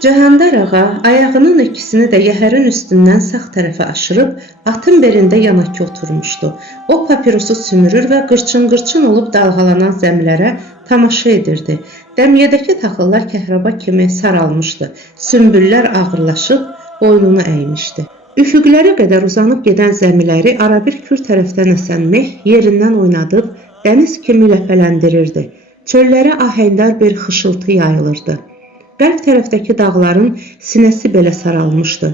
Cəhandar ağa ayağının ikisini də yəhərin üstündən sağ tərəfə aşırıb atın belində yanakı oturmuşdu. O papirosu sümürür və qırçın-qırçın olub dalğalanan zəmilərə tamaşa edirdi. Dəmiyədəki taxıllar kəhraba kimi saralmışdı. Sümbüllər ağırlaşıb boynunu əymişdi. Üfüqlərə qədər uzanıb gedən zəmiləri arabir kür tərəfdən əsən meh yerindən oynadıb dəniz kimi ləpələndirirdi. Çöllərə ahəngdar bir xışıltı yayılırdı. Qərb tərəfdəki dağların sinəsi belə saralmışdı.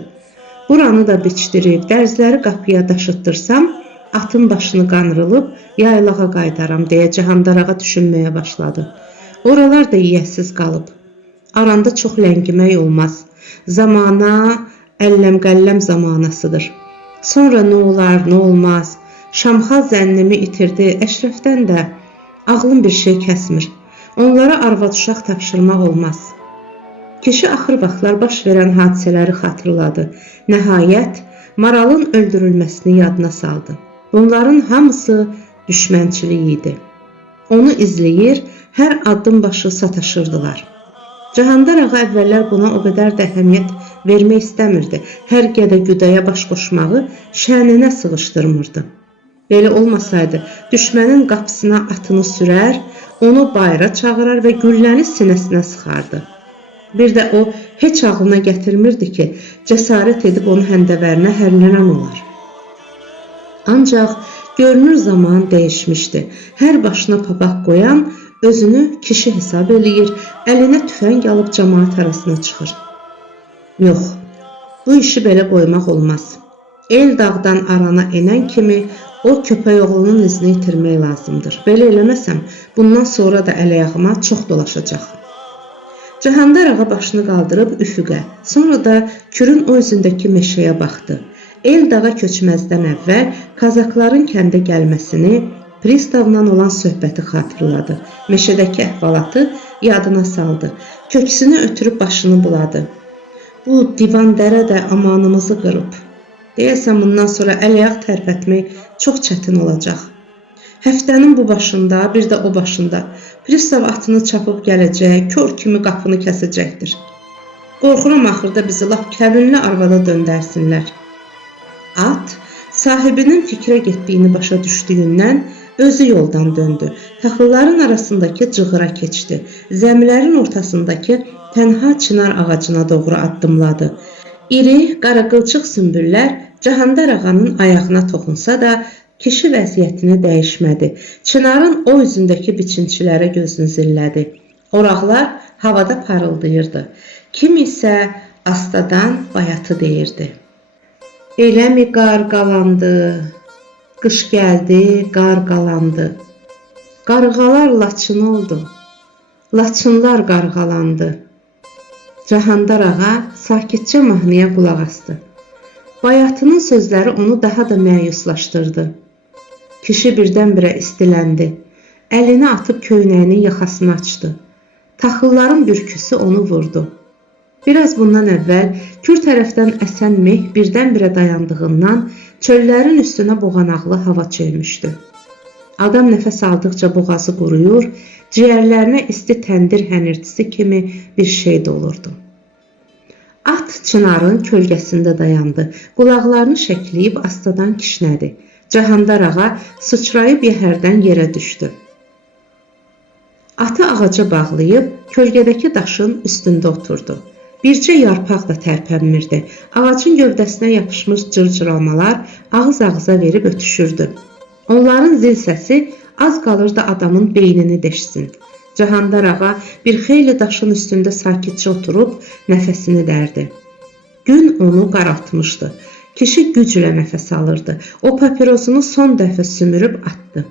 Buranı da biçdirib, dərzləri qapıya daşıtdırsam, atın başını qanırılıb, yaylağa qaydaram, deyə Cəhandar ağa düşünməyə başladı. Oralar da yiyəsiz qalıb. Aranda çox ləngimək olmaz. Zamana, əlləm-qəlləm zamanasıdır. Sonra nə olar, nə olmaz. Şamxal zənnimi itirdi, Əşrəfdən də ağlım bir şey kəsmir. Onlara arvad-uşaq tapşırmaq olmaz. Kişi axır vaxtlar baş verən hadisələri xatırladı. Nəhayət, maralın öldürülməsini yadına saldı. Bunların hamısı düşmənçilik idi. Onu izləyir, hər addım başı sataşırdılar. Cəhandar ağa əvvəllər buna o qədər də əhəmiyyət vermək istəmirdi. Hər gədə-güdəyə baş qoşmağı şəninə sığışdırmırdı. Belə olmasaydı, düşmənin qapısına atını sürər, onu bayıra çağırar və gülləni sinəsinə sıxardı. Bir də o heç ağlına gətirmirdi ki, cəsarət edib onu həndəvərinə hərlənən olar. Ancaq görünür zaman dəyişmişdi. Hər başına papaq qoyan özünü kişi hesab eləyir, əlinə tüfəng alıb cəmaət arasına çıxır. Yox, bu işi belə qoymaq olmaz. El dağdan arana enən kimi o köpək oğlunun izini itirmək lazımdır. Belə eləməsəm, bundan sonra da əl-ayağıma çox dolaşacaq. Cəhandar ağa başını qaldırıb üfüqə, sonra da kürün o üzündəki meşəyə baxdı. El dağa köçməzdən əvvəl kazakların kəndə gəlməsini, pristavla olan söhbəti xatırladı. Meşədəki əhvalatı yadına saldı. Köksünü ötürüb başını buladı. Bu divan dərə də amanımızı qırıb. Deyəsən bundan sonra əl-ayaq tərpətmək çox çətin olacaq. Həftənin bu başında, bir də o başında pristav atını çapıb gələcək, kör kimi qapını kəsəcəkdir. Qorxuram axırda bizi lap kəbinli arvada döndərsinlər. At sahibinin fikrə getdiyini başa düşdüyündən özü yoldan döndü. Taxılların arasındakı cığıra keçdi. Zəmilərin ortasındakı tənha çınar ağacına doğru addımladı. İri, qaraqılçıq sümbüllər Cəhandar ağanın ayağına toxunsa da kişi vəziyyətini dəyişmədi. Çınarın o üzündəki biçinçilərə gözünü zillədi. Oraqlar havada parıldayırdı. Kim isə astadan bayatı deyirdi. Eləmi qar qalandı, qış gəldi, qar qalandı. Qarğalar laçın oldu, laçınlar qarğalandı. Cəhandar ağa sakitcə mahnıya qulaq asdı. Bayatının sözləri onu daha da məyuslaşdırdı. Kişi birdən-birə istiləndi. Əlini atıb köynəyinin yaxasını açdı. Taxılların bürküsü onu vurdu. Biraz bundan əvvəl kür tərəfdən əsən meh birdən-birə dayandığından çöllərin üstünə boğanaqlı hava çöymüşdü. Adam nəfəs aldıqca boğazı quruyur, ciyərlərinə isti təndir hənirtisi kimi bir şey dolurdu. At çınarın kölgəsində dayandı. Qulaqlarını şəkləyib astadan kişnədi. Cəhandar ağa sıçrayıb yəhərdən yerə düşdü. Atı ağaca bağlayıb kölgədəki daşın üstündə oturdu. Bircə yarpaq da tərpənmirdi. Ağacın gövdəsinə yapışmış cırcıramalar ağız-ağıza verib ötüşürdü. Onların zil səsi az qalırdı adamın beynini deşsin. Cəhandar ağa bir xeyli daşın üstündə sakitcə oturub nəfəsini dərdi. Gün onu qaraltmışdı. Kişi güclə nəfəs alırdı. O papirosunu son dəfə sümürüb atdı.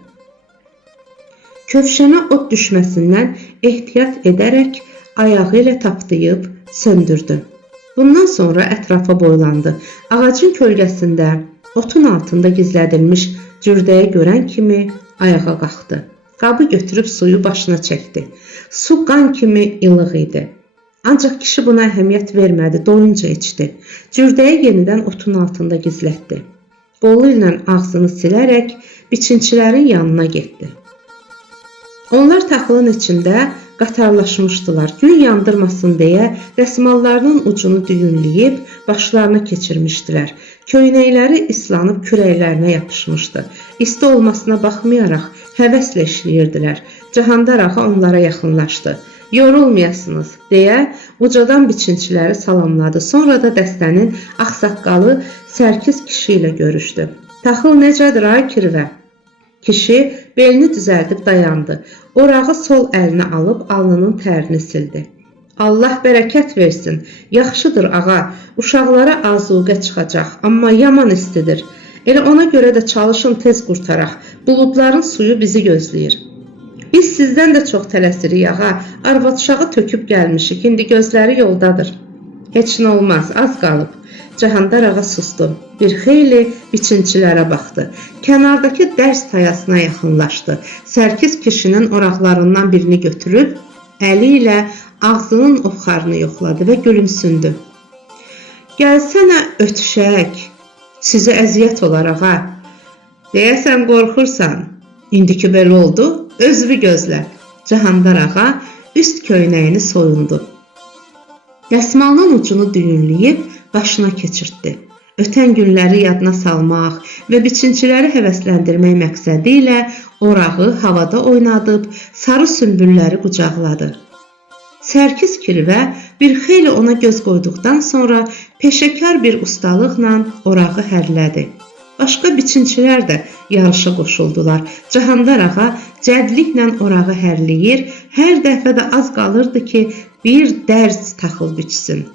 Kövşənə od düşməsindən ehtiyat edərək ayağı ilə tapdıyıb söndürdü. Bundan sonra ətrafa boylandı. Ağacın kölgəsində, otun altında gizlədilmiş cürdəyə görən kimi ayağa qalxdı. Qabı götürüb suyu başına çəkdi. Su qan kimi ilıq idi. Ancaq kişi buna əhəmiyyət vermədi, doyunca içdi. Cürdəyə yenidən otun altında gizlətdi. Qolu ilə ağzını silərək biçinçilərin yanına getdi. Onlar taxılın içində qatarlaşmışdılar. Gün yandırmasın deyə dəsmallarının ucunu düyünləyib başlarına keçirmişdilər. Köynəkləri islanıb kürəklərinə yapışmışdı. İsti olmasına baxmayaraq həvəslə işləyirdilər. Cahandar ağa onlara yaxınlaşdı. Yorulmayasınız deyə ucadan biçinçiləri salamladı. Sonra da dəstənin ağsaqqalı Sərkis kişi ilə görüşdü. Taxıl necədir ay Kirvə? Kişi belini düzəldib dayandı. Orağı sol əlinə alıb alnının tərini sildi. Allah bərəkət versin. Yaxşıdır ağa. Uşaqlara azuqə çıxacaq, amma yaman istidir. Elə ona görə də çalışın tez qurtaraq. Buludların suyu bizi gözləyir. Biz sizdən də çox tələsirik ağa. Arvad uşağı töküb gəlmişik. İndi gözləri yoldadır. Heç nə olmaz, az qalıb. Cahandar ağa susdu. Bir xeyli biçinçilərə baxdı. Kənardakı dərs tayasına yaxınlaşdı. Sərkis kişinin oraqlarından birini götürüb, əli ilə ağzının oxarını yoxladı və gülümsündü. Gəlsənə ötüşək, sizə əziyyət olar ağa. Deyəsən qorxursan. İndiki belə oldu, özünü gözlə. Cahandar ağa üst köynəyini soyundu. Dəsmalının ucunu düyünləyib başına keçirtdi. Ötən günləri yadına salmaq və biçinçiləri həvəsləndirmək məqsədi ilə orağı havada oynadıb sarı sümbülləri qucaqladı. Sərkis Kirvə bir xeyli ona göz qoyduqdan sonra peşəkar bir ustalıqla orağı hərlədi. Başqa biçinçilər də yarışa qoşuldular. Cahandar ağa cədliklə orağı hərləyir, hər dəfə də az qalırdı ki, bir dərz taxıl biçsin.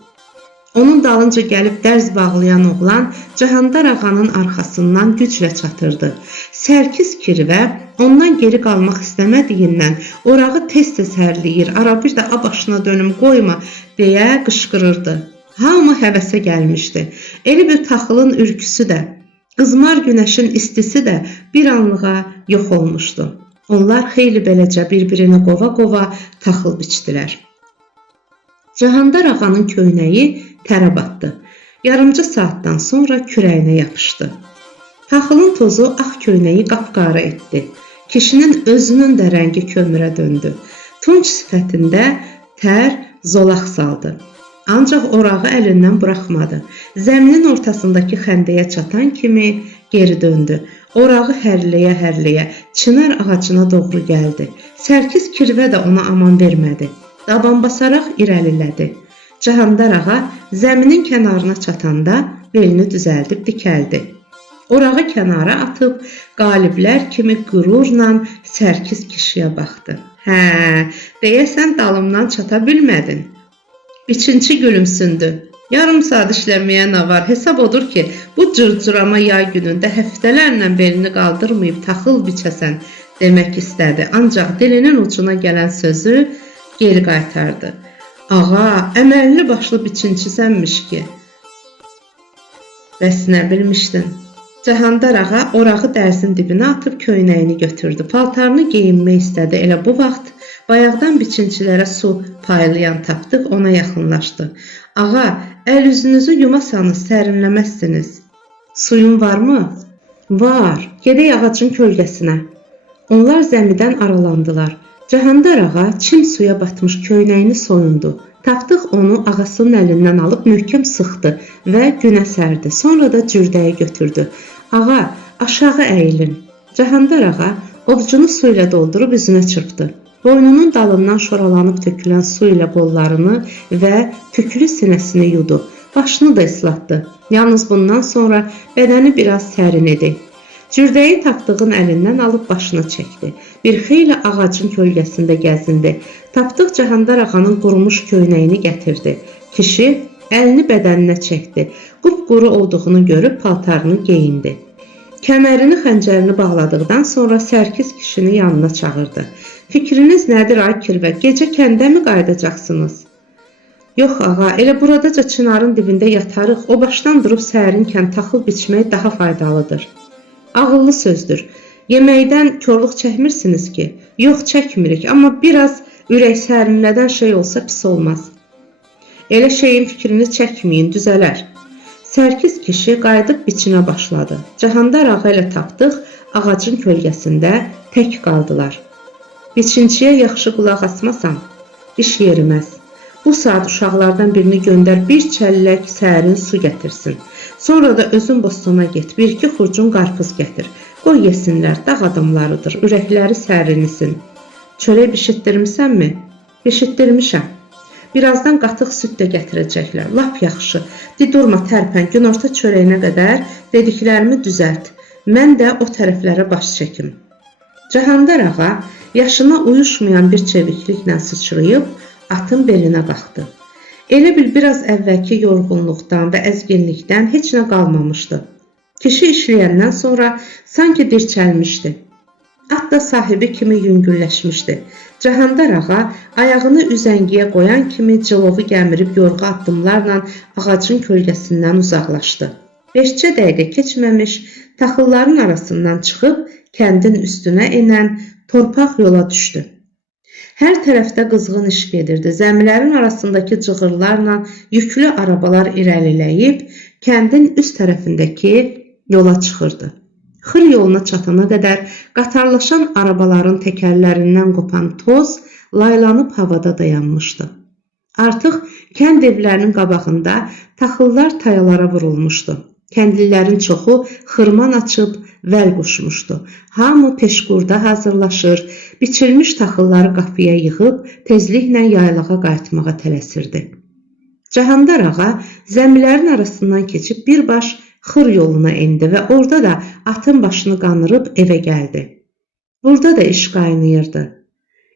Onun dalınca gəlib dərz bağlayan oğlan Cahandar ağanın arxasından güclə çatırdı. Sərkis Kirvə ondan geri qalmaq istəmədiyindən orağı tez-tez hərləyir, ara bir də başına dönüm qoyma deyə qışqırırdı. Hamı həvəsə gəlmişdi. Elə bir taxılın ürküsü də, qızmar günəşin istisi də bir anlığa yox olmuşdu. Onlar xeyli beləcə bir-birini qova-qova taxıl biçdilər. Cahandar ağanın köynəyi tərə batdı. Yarımcı saatdan sonra kürəyinə yapışdı. Taxılın tozu ağ köynəyi qapqara etdi. Kişinin özünün də rəngi kömürə döndü. Tunç sifətində tər zolaq saldı. Ancaq orağı əlindən buraxmadı. Zəminin ortasındakı xəndəyə çatan kimi geri döndü. Orağı hərləyə-hərləyə çınar ağacına doğru gəldi. Sərkis Kirvə də ona aman vermədi. Daban basaraq irəlilədi. Cahandar ağa zəminin kənarına çatanda belini düzəldib dikəldi. Orağı kənara atıb qaliblər kimi qürurla Sərkis kişiyə baxdı. Hə, deyəsən dalımdan çata bilmədin. Biçinçi gülümsündü. Yarım saat işləməyə nə var? Hesab odur ki, bu cırcırama yay günündə həftələrlə belini qaldırmayıb taxıl biçəsən demək istədi. Ancaq dilinin ucuna gələn sözü geri qaytardı. Ağa, əməlli başlı biçinçisənmiş ki. Bəs nə bilmişdin? Cahandar ağa orağı dərzin dibinə atıb köynəyini götürdü. Paltarını geyinmək istədi. Elə bu vaxt bayaqdan biçinçilərə su paylayan tapdıq ona yaxınlaşdı. Ağa, əl üzünüzü yumasanız sərinləməzsiniz. Suyun varmı? Var. Gedək ağacın kölgəsinə. Onlar zəmidən aralandılar. Cahandar ağa çim suya batmış köynəyini soyundu. Tapdıq onu ağasının əlindən alıb möhkəm sıxdı və günə sərdi. Sonra da cürdəyi götürdü. Ağa, aşağı əyilin. Cahandar ağa ovcunu su ilə doldurub üzünə çırpdı. Boynunun dalından şoralanıb tökülən su ilə qollarını və tüklü sinəsini yudu. Başını da ıslatdı. Yalnız bundan sonra bədəni biraz sərin idi. Cürdəyi tapdığın əlindən alıb başına çəkdi. Bir xeyli ağacın kölgəsində gəzindi. Tapdıq Cahandar ağanın qurumuş köynəyini gətirdi. Kişi əlini bədəninə çəkdi. Qupquru olduğunu görüb paltarını geyindi. Kəmərini, xəncərini bağladıqdan sonra Sərkis kişini yanına çağırdı. Fikriniz nədir ay Kirvə? Gecə kəndə mi qayıdacaqsınız? Yox ağa, elə buradaca çınarın dibində yatarıq. O başdan durub səhərinkən taxıl biçmək daha faydalıdır. Ağıllı sözdür. Yeməkdən korluq çəkmirsiniz ki? Yox, çəkmirik, amma biraz ürək sərinlədən şey olsa pis olmaz. Elə şeyin fikrini çəkməyin, düzələr. Sərkis kişi qayıdıb biçinə başladı. Cahandar ağa ilə tapdıq ağacın kölgəsində tək qaldılar. Biçinçiyə yaxşı qulaq asmasan, iş yeriməz. Bu saat uşaqlardan birini göndər, bir çəllək sərin su gətirsin. Sonra da özün bostona get, 1-2 xurcun qarpız gətir. Qoy yesinlər, dağ adamlarıdır, ürəkləri sərinlisin. Çörək bişirtdirmisənmi? Bişirtdirmişəm. Birazdan qatıq süd də gətirəcəklər. Lap yaxşı. Durma, tərpən, günorta çörəyinə qədər dediklərimi düzəlt. Mən də o tərəflərə baş çəkim. Cahandar ağa yaşına uyuşmayan bir çevikliklə sıçrayıb atın belinə qalxdı. Elə bil biraz əvvəlki yorğunluqdan və əzginlikdən heç nə qalmamışdı. Kişi işləyəndən sonra sanki dirçəlmişdi. At da sahibi kimi yüngülləşmişdi. Cahandar ağa ayağını üzəngiyə qoyan kimi cilovu gəmirib yorğa addımlarla ağacın kölgəsindən uzaqlaşdı. 5 dəqiqə keçməmiş taxılların arasından çıxıb kəndin üstünə enən torpaq yola düşdü. Hər tərəfdə qızğın iş gedirdi. Zəmilərin arasındakı cığırlarla yüklü arabalar irəliləyib kəndin üst tərəfindəki yola çıxırdı. Xır yoluna çatana qədər qatarlaşan arabaların təkərlərindən qopan toz laylanıb havada dayanmışdı. Artıq kənd evlərinin qabağında taxıllar tayalara vurulmuşdu. Kəndlilərin çoxu xırman açıb vəl qoşmuşdu. Hamı peşqurda hazırlaşır, biçilmiş taxılları qapıya yığıb tezliklə yaylağa qayıtmağa tələsirdi. Cahandar ağa zəmilərin arasından keçib birbaş xır yoluna endi və orada da atın başını qanırıb evə gəldi. Burada da iş qaynayırdı.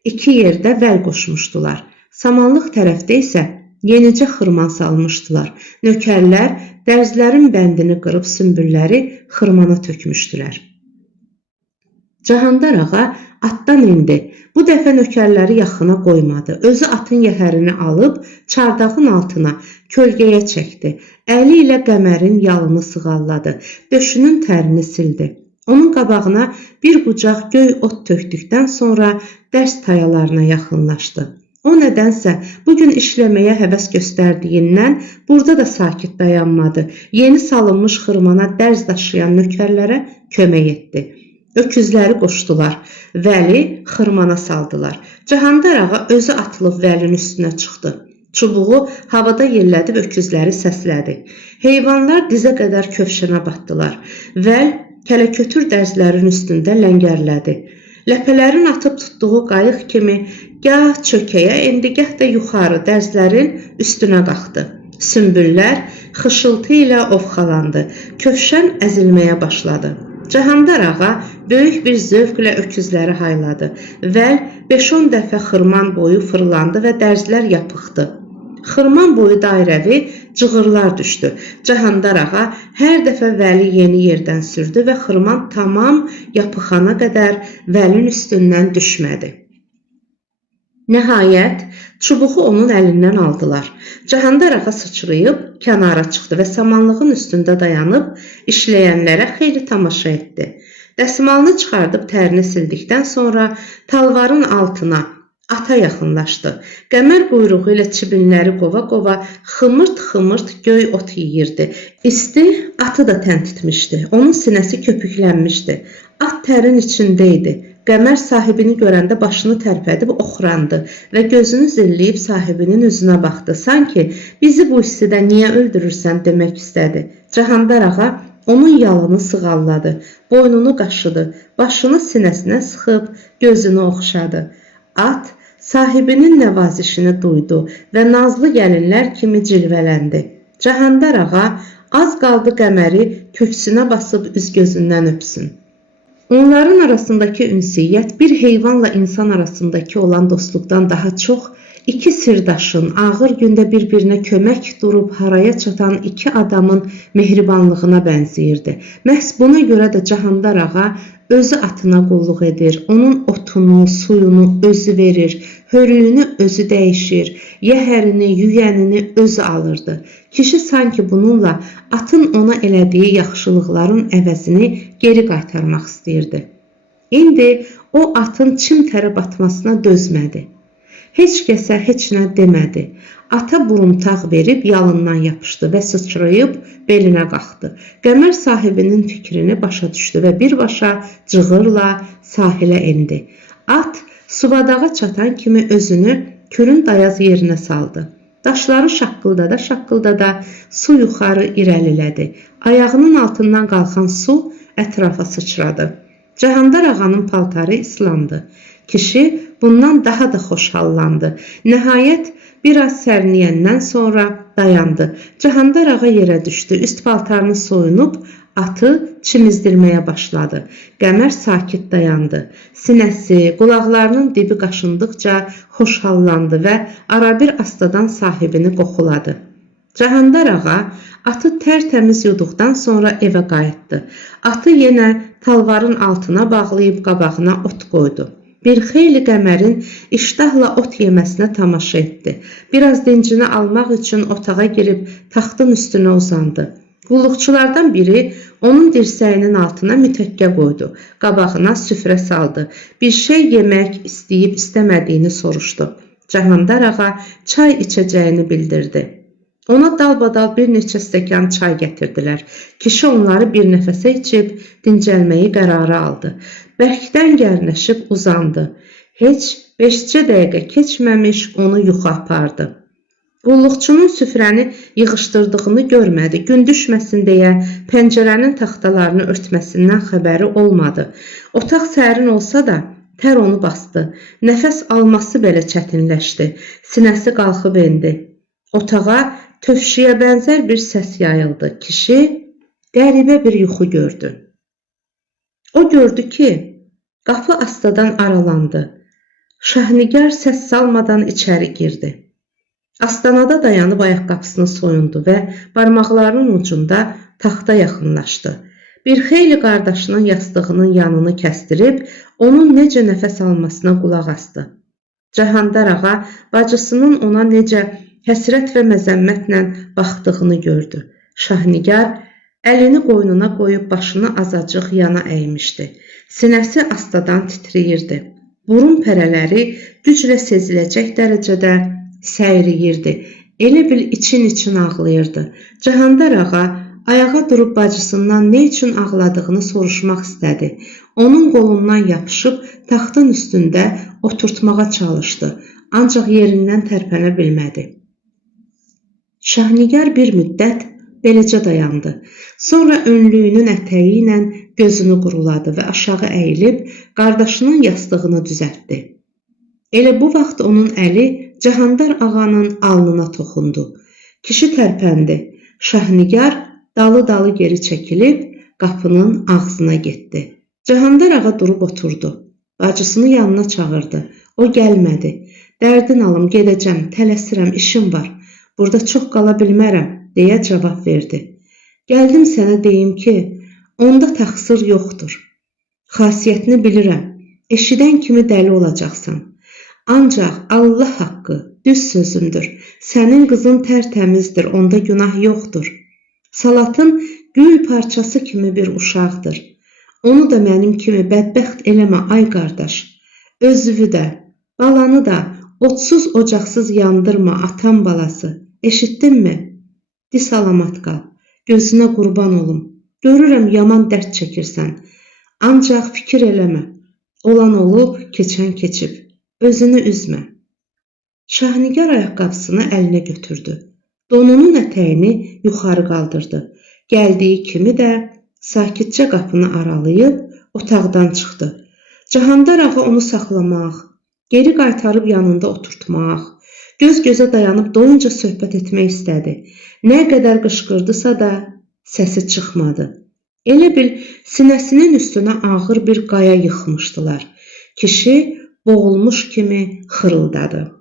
2 yerdə vəl qoşmuşdular. Samanlıq tərəfdə isə yenicə xırman salmışdılar. Nökərlər dərzlərin bəndini qırıb sümbülləri xırmana tökmüşdülər. Cahandar ağa atdan indi. Bu dəfə nökərləri yaxına qoymadı. Özü atın yəhərini alıb çardağın altına, kölgəyə çəkdi. Əli ilə qəmərin yalını sığalladı. Döşünün tərini sildi. Onun qabağına bir qucaq göy ot tökdükdən sonra dərs tayalarına yaxınlaşdı. O nədənsə bugün işləməyə həvəs göstərdiyindən burada da sakit dayanmadı. Yeni salınmış xırmana dərz daşıyan nökərlərə kömək etdi. Öküzləri qoşdular. Vəli xırmana saldılar. Cahandar ağa özü atılıb vəlin üstünə çıxdı. Çubuğu havada yellədib öküzləri səslədi. Heyvanlar dizə qədər kövşənə batdılar. Vəl kələkötür dərzlərin üstündə ləngərlədi. Ləpələrin atıb tutduğu qayıq kimi gah çökəyə, gah da yuxarı dərzlərin üstünə qalxdı. Sümbüllər xışıltı ilə ovxalandı. Kövşən əzilməyə başladı. Cahandar ağa böyük bir zövqlə öküzləri hayladı. Vəl 5-10 dəfə xırman boyu fırlandı və dərzlər yapıqdı. Xırman boyu dairəvi cığırlar düşdü. Cahandar ağa hər dəfə vəli yeni yerdən sürdü və xırman tamam yapıxana qədər vəlin üstündən düşmədi. Nəhayət, çubuğu onun əlindən aldılar. Cahandar ağa sıçrayıb kənara çıxdı və samanlığın üstündə dayanıb işləyənlərə xeyli tamaşa etdi. Dəsmalını çıxardıb tərini sildikdən sonra talvarın altına ata yaxınlaşdı. Qəmər quyruğu ilə çibinləri qova-qova xımırt-xımırt göy ot yeyirdi. İsti atı da təntitmişdi. Onun sinəsi köpüklənmişdi. At tərin içində idi. Qəmər sahibini görəndə başını tərpədib oxrandı və gözünü zilləyib sahibinin üzünə baxdı. Sanki bizi bu istidə niyə öldürürsən demək istədi. Cahandar ağa onun yalını sığalladı, boynunu qaşıdı, başını sinəsinə sıxıb gözünü oxşadı. At sahibinin nəvazişini duydu və nazlı gəlinlər kimi cilvələndi. Cahandar ağa az qaldı Qəməri köksünə basıb üz-gözündən öpsün. Onların arasındakı ünsiyyət bir heyvanla insan arasındakı olan dostluqdan daha çox 2 sirdaşın ağır gündə bir-birinə kömək durub haraya çatan 2 adamın mehribanlığına bənzəyirdi. Məhz buna görə də Cahandar ağa özü atına qulluq edir, onun otunu, suyunu özü verir, hörüyünü özü dəyişir, yəhərini, yüyənini özü alırdı. Kişi sanki bununla atın ona elədiyi yaxşılıqların əvəzini geri qaytarmaq istəyirdi. İndi o atın çim təri batmasına dözmədi. Heç kəsə heç nə demədi. Ata burumtaq verib yalından yapışdı və sıçrayıb belinə qalxdı. Qəmər sahibinin fikrini başa düşdü və birbaşa cığırla sahilə endi. At Suvadağa çatan kimi özünü körün dayaz yerinə saldı. Daşları şaqqıldada su yuxarı irəlilədi. Ayağının altından qalxan su ətrafa sıçradı. Cahandar ağanın paltarı islandı. Kişi bundan daha da xoşhallandı. Nəhayət biraz sərniyəndən sonra dayandı. Cahandar ağa yerə düşdü. Üst paltarını soyunub atı çimizdirməyə başladı. Qəmər sakit dayandı. Sinəsi, qulaqlarının dibi qaşındıqca xoşhallandı və arabir astadan sahibini qoxuladı. Cahandar ağa atı tərtəmiz yuduqdan sonra evə qayıtdı. Atı yenə talvarın altına bağlayıb qabağına ot qoydu. Bir xeyli Qəmərin iştahla ot yeməsinə tamaşa etdi. Biraz dincini almaq üçün otağa girib taxtın üstünə uzandı. Qulluqçulardan biri onun dirsəyinin altına mütəkkə qoydu. Qabağına süfrə saldı. Bir şey yemək istəyib istəmədiyini soruşdu. Cahandar ağa çay içəcəyini bildirdi. Ona dalbadal bir neçə stəkan çay gətirdilər. Kişi onları bir nəfəsə içib dincəlməyi qərarı aldı. Bərkdən gərnəşib uzandı. Heç 5 dəqiqə keçməmiş onu yuxu apardı. Qulluqçunun süfrəni yığışdırdığını görmədi. Gün düşməsin deyə pəncərənin taxtalarını örtməsindən xəbəri olmadı. Otaq sərin olsa da tər onu bastı. Nəfəs alması belə çətinləşdi. Sinəsi qalxıb endi. Otağa tövşüyə bənzər bir səs yayıldı. Kişi qəribə bir yuxu gördü. O gördü ki, qapı astadan aralandı. Şahnigar səs salmadan içəri girdi. Astanada dayanıb ayaqqabısını soyundu və barmaqlarının ucunda taxta yaxınlaşdı. Bir xeyli qardaşının yastığının yanını kəsdirib, onun necə nəfəs almasına qulaq asdı. Cahandar ağa bacısının ona necə həsrət və məzəmmətlə baxdığını gördü. Şahnigar əlini qoynuna qoyub başını azacıq yana əymişdi. Sinəsi astadan titrəyirdi. Burun pərələri güclə seziləcək dərəcədə səyriyirdi. Elə bil için ağlayırdı. Cahandar ağa ayağa durub bacısından nə üçün ağladığını soruşmaq istədi. Onun qolundan yapışıb taxtın üstündə oturtmağa çalışdı. Ancaq yerindən tərpənə bilmədi. Şahnigar bir müddət beləcə dayandı. Sonra önlüyünün ətəyi ilə gözünü quruladı və aşağı əyilib qardaşının yastığını düzəltdi. Elə bu vaxt onun əli Cahandar ağanın alnına toxundu. Kişi tərpəndi. Şahnigar dalı geri çəkilib qapının ağzına getdi. Cahandar ağa durub oturdu. Bacısını yanına çağırdı. O gəlmədi. Dərdin alım, gedəcəm, tələsirəm, işim var. Burada çox qala bilmərəm, deyə cavab verdi. Gəldim sənə deyim ki, onda təqsir yoxdur. Xasiyyətini bilirəm. Eşidən kimi dəli olacaqsan. Ancaq Allah haqqı, düz sözümdür. Sənin qızın tərtəmizdir, onda günah yoxdur. Salatın gül parçası kimi bir uşaqdır. Onu da mənim kimi bədbəxt eləmə, ay qardaş. Özünü də, balanı da otsuz ocaqsız yandırma, atan balası. Eşitdinmi? Di salamat qal. Gözünə qurban olum. Görürəm yaman dərd çəkirsən. Ancaq fikir eləmə. Olan olub, keçən keçib. Özünü üzmə. Şahnigar ayaqqabısını əlinə götürdü. Donunun ətəyini yuxarı qaldırdı. Gəldiyi kimi də sakitcə qapını aralayıb otaqdan çıxdı. Cahandar ağa onu saxlamaq, geri qaytarıb yanında oturtmaq, göz-gözə dayanıb doyunca söhbət etmək istədi. Nə qədər qışqırdısa da səsi çıxmadı. Elə bil sinəsinin üstünə ağır bir qaya yıxmışdılar. Kişi boğulmuş kimi xırıldadı.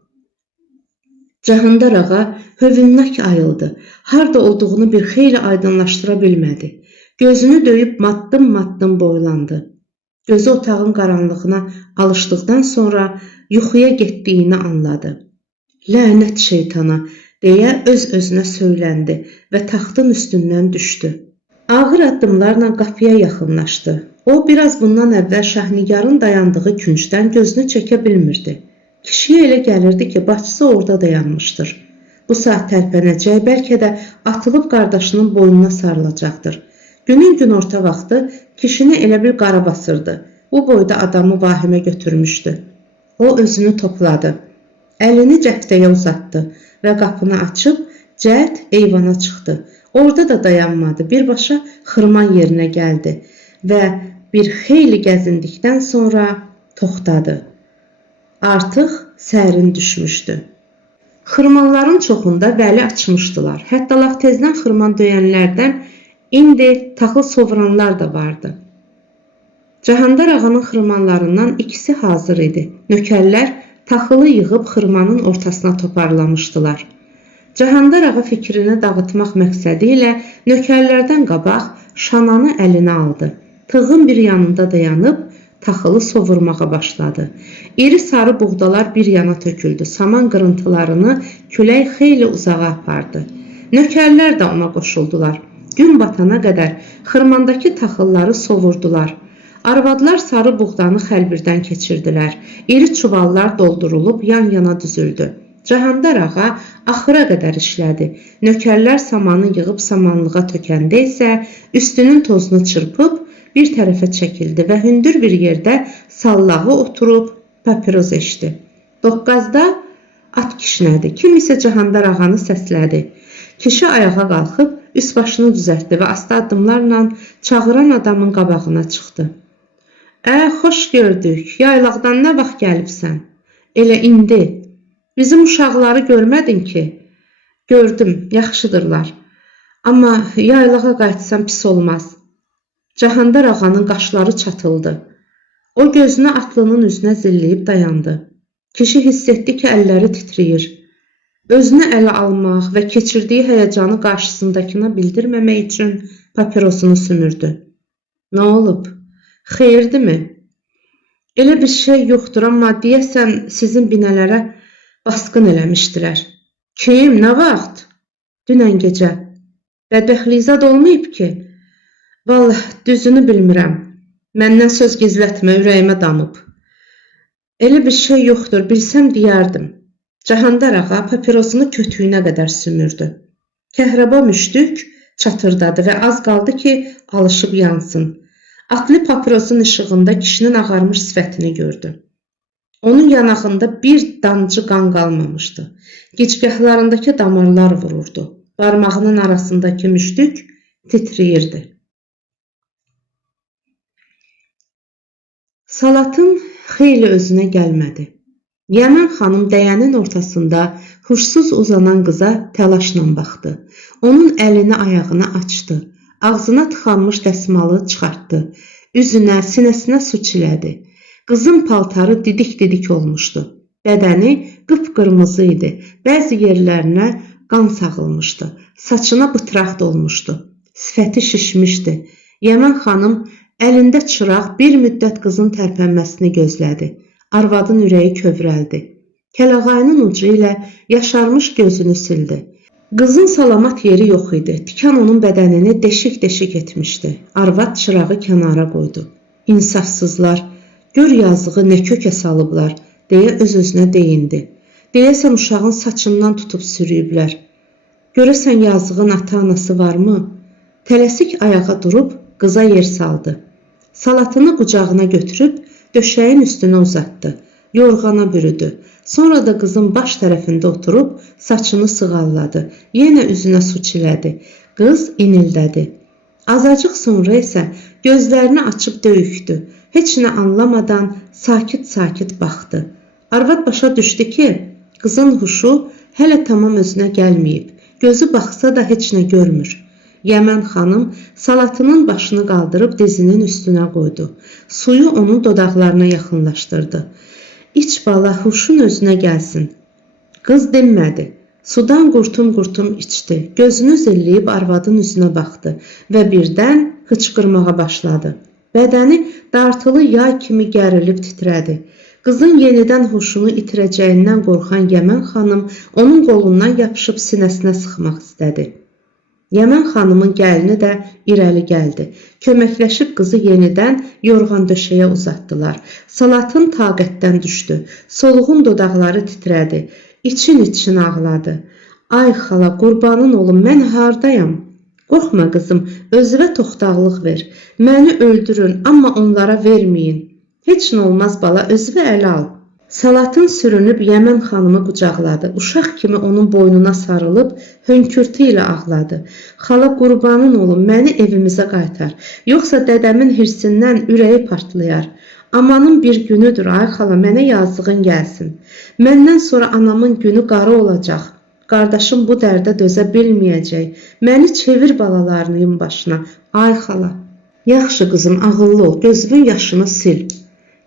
Cahandar ağa hövünnak ayıldı. Harda olduğunu bir xeyli aydınlaşdıra bilmədi. Gözünü döyüb maddım boylandı. Gözü otağın qaranlığına alışdıqdan sonra yuxuya getdiyini anladı. Lənət şeytana, deyə öz-özünə söyləndi və taxtın üstündən düşdü. Ağır addımlarla qapıya yaxınlaşdı. O, biraz bundan əvvəl Şahnigarın dayandığı küncdən gözünü çəkə bilmirdi. Kişiyə elə gəlirdi ki, bacısı orada dayanmışdır. Bu saat tərpənəcək, bəlkə də atılıb qardaşının boynuna sarılacaqdır. Günün günorta vaxtı kişini elə bir qara basırdı. Bu boyda adamı vahimə götürmüşdü. O özünü topladı. Əlini cəftəyə uzatdı və qapını açıb cəld eyvana çıxdı. Orada da dayanmadı. Birbaşa xırman yerinə gəldi və bir xeyli gəzindikdən sonra toxtadı. Artıq sərin düşmüşdü. Xırmanların çoxunda vəli açmışdılar. Hətta laf tezdən xırman döyənlərdən indi taxıl sovuranlar da vardı. Cahandar ağanın xırmanlarından ikisi hazır idi. Nökərlər taxılı yığıb xırmanın ortasına toparlamışdılar. Cahandar ağa fikrini dağıtmaq məqsədi ilə nökərlərdən qabaq şananı əlinə aldı. Tığın bir yanında dayanıb taxılı sovurmağa başladı. İri sarı buğdalar bir yana töküldü. Saman qırıntılarını külək xeyli uzağa apardı. Nökərlər də ona qoşuldular. Gün batana qədər xırmandakı taxılları sovurdular. Arvadlar sarı buğdanı xəlbirdən keçirdilər. İri çuvallar doldurulub yan-yana düzüldü. Cahandar ağa axıra qədər işlədi. Nökərlər samanı yığıb samanlığa tökəndə isə üstünün tozunu çırpıb bir tərəfə çəkildi və hündür bir yerdə sallağı oturub papiroz eşdi. Doqqazda at kişnədi. Kim isə Cahandar ağanı səslədi. Kişi ayağa qalxıb üst başını düzəltdi və asta addımlarla çağıran adamın qabağına çıxdı. Xoş gördük. Yaylaqdan nə vaxt gəlibsən? Elə indi. Bizim uşaqları görmədin ki? Gördüm, yaxşıdırlar. Amma yaylağa qayıtsam pis olmaz. Cahandar ağanın qaşları çatıldı. O gözünü atlının üzünə zilləyib dayandı. Kişi hiss etdi ki, əlləri titrəyir. Özünü ələ almaq və keçirdiyi həyəcanı qarşısındakına bildirməmək üçün papirosunu sümürdü. Nə olub? Xeyirdirmi? Elə bir şey yoxdur, amma deyəsən sizin binələrə basqın eləmişdilər. Kim? Nə vaxt? Dünən gecə. Bədbəxtliyizad olmayıb ki? Vallahi, düzünü bilmirəm. Məndən söz gizlətmə, ürəyimə damıb. Elə bir şey yoxdur, bilsəm deyərdim. Cahandar ağa papirosunu kötüyünə qədər sümürdü. Kəhraba müştük çatırdadı və az qaldı ki, alışıb yansın. Atlı papirosun işığında kişinin ağarmış sifətini gördü. Onun yanağında bir damcı qan qalmamışdı. Gicgahlarındakı damarlar vururdu. Barmağının arasındakı müştük titrəyirdi. Salatın xeyli özünə gəlmədi. Yəmən xanım dəyənin ortasında huşsuz uzanan qıza təlaşla baxdı. Onun əlini ayağını açdı. Ağzına tıxanmış dəsmalı çıxartdı. Üzünə, sinəsinə su çilədi. Qızın paltarı didik-didik olmuşdu. Bədəni qıpqırmızı idi. Bəzi yerlərinə qan sağılmışdı. Saçına bıtraq dolmuşdu. Sifəti şişmişdi. Yəmən xanım əlində çıraq bir müddət qızın tərpənməsini gözlədi. Arvadın ürəyi kövrəldi. Kəlağayının ucu ilə yaşarmış gözünü sildi. Qızın salamat yeri yox idi. Tikan onun bədənini deşik-deşik etmişdi. Arvad çırağı kənara qoydu. İnsafsızlar, gör yazığı nə kökə salıblar, deyə öz-özünə deyindi. Deyəsən uşağın saçından tutub sürüyüblər. Görəsən yazığın ata-anası varmı? Tələsik ayağa durub qıza yer saldı. Salatını qucağına götürüb döşəyin üstünə uzatdı. Yorğana bürüdü. Sonra da qızın baş tərəfində oturub saçını sığalladı. Yenə üzünə su çilədi. Qız inildədi. Azacıq sonra isə gözlərini açıb döyükdü. Heç nə anlamadan sakit-sakit baxdı. Arvad başa düşdü ki, qızın huşu hələ tamam özünə gəlməyib. Gözü baxsa da heç nə görmür. Yəmən xanım salatının başını qaldırıb dizinin üstünə qoydu. Suyu onun dodaqlarına yaxınlaşdırdı. İç bala, huşun özünə gəlsin. Qız dinmədi. Sudan qurtum-qurtum içdi. Gözünü zilləyib arvadın üzünə baxdı və birdən hıçqırmağa başladı. Bədəni dartılı yay kimi gərilib titrədi. Qızın yenidən huşunu itirəcəyindən qorxan Yəmən xanım onun qolundan yapışıb sinəsinə sıxmaq istədi. Yəmən xanımın gəlini də irəli gəldi. Köməkləşib qızı yenidən yorğan döşəyə uzatdılar. Salatın taqətdən düşdü. Solğun dodaqları titrədi. İçin-için ağladı. Ay xala, qurbanın olum, mən hardayam? Qorxma qızım, özünə toxtaqlıq ver. Məni öldürün, amma onlara verməyin. Heç nə olmaz bala, özünə ələ al. Salatın sürünüb Yəmən xanımı qucaqladı. Uşaq kimi onun boynuna sarılıb hönkürtü ilə ağladı. Xala qurbanın olum, məni evimizə qaytar. Yoxsa dədəmin hirsindən ürəyi partlayar. Amanın bir günüdür, ay xala, mənə yazığın gəlsin. Məndən sonra anamın günü qara olacaq. Qardaşım bu dərdə dözə bilməyəcək. Məni çevir balalarının başına, ay xala. Yaxşı qızım, ağıllı ol, gözünün yaşını sil.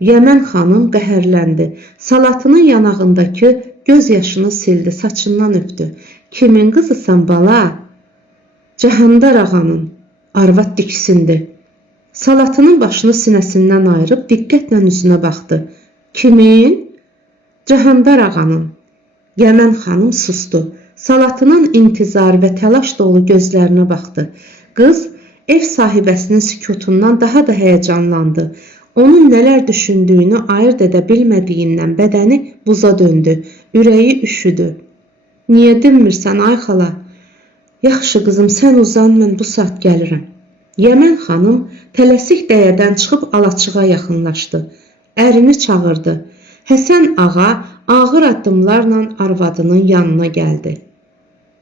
Yəmən xanım qəhərləndi. Salatının yanağındakı göz yaşını sildi, saçından öpdü. Kimin qızısan bala? Cəhandar ağanın. Arvad diksindi. Salatının başını sinəsindən ayırıb diqqətlə üzünə baxdı. Kimin? Cəhandar ağanın. Yəmən xanım sustu. Salatının intizar və təlaş dolu gözlərinə baxdı. Qız ev sahibəsinin sükutundan daha da həyəcanlandı. Onun nələr düşündüyünü ayırt edə bilmədiyindən bədəni buza döndü, ürəyi üşüdü. Niyə dinmirsən ay xala? Yaxşı qızım, sən uzan, mən bu saat gəlirəm. Yəmən xanım tələsik dəyədən çıxıb alaçığa yaxınlaşdı. Ərini çağırdı. Həsən ağa ağır addımlarla arvadının yanına gəldi.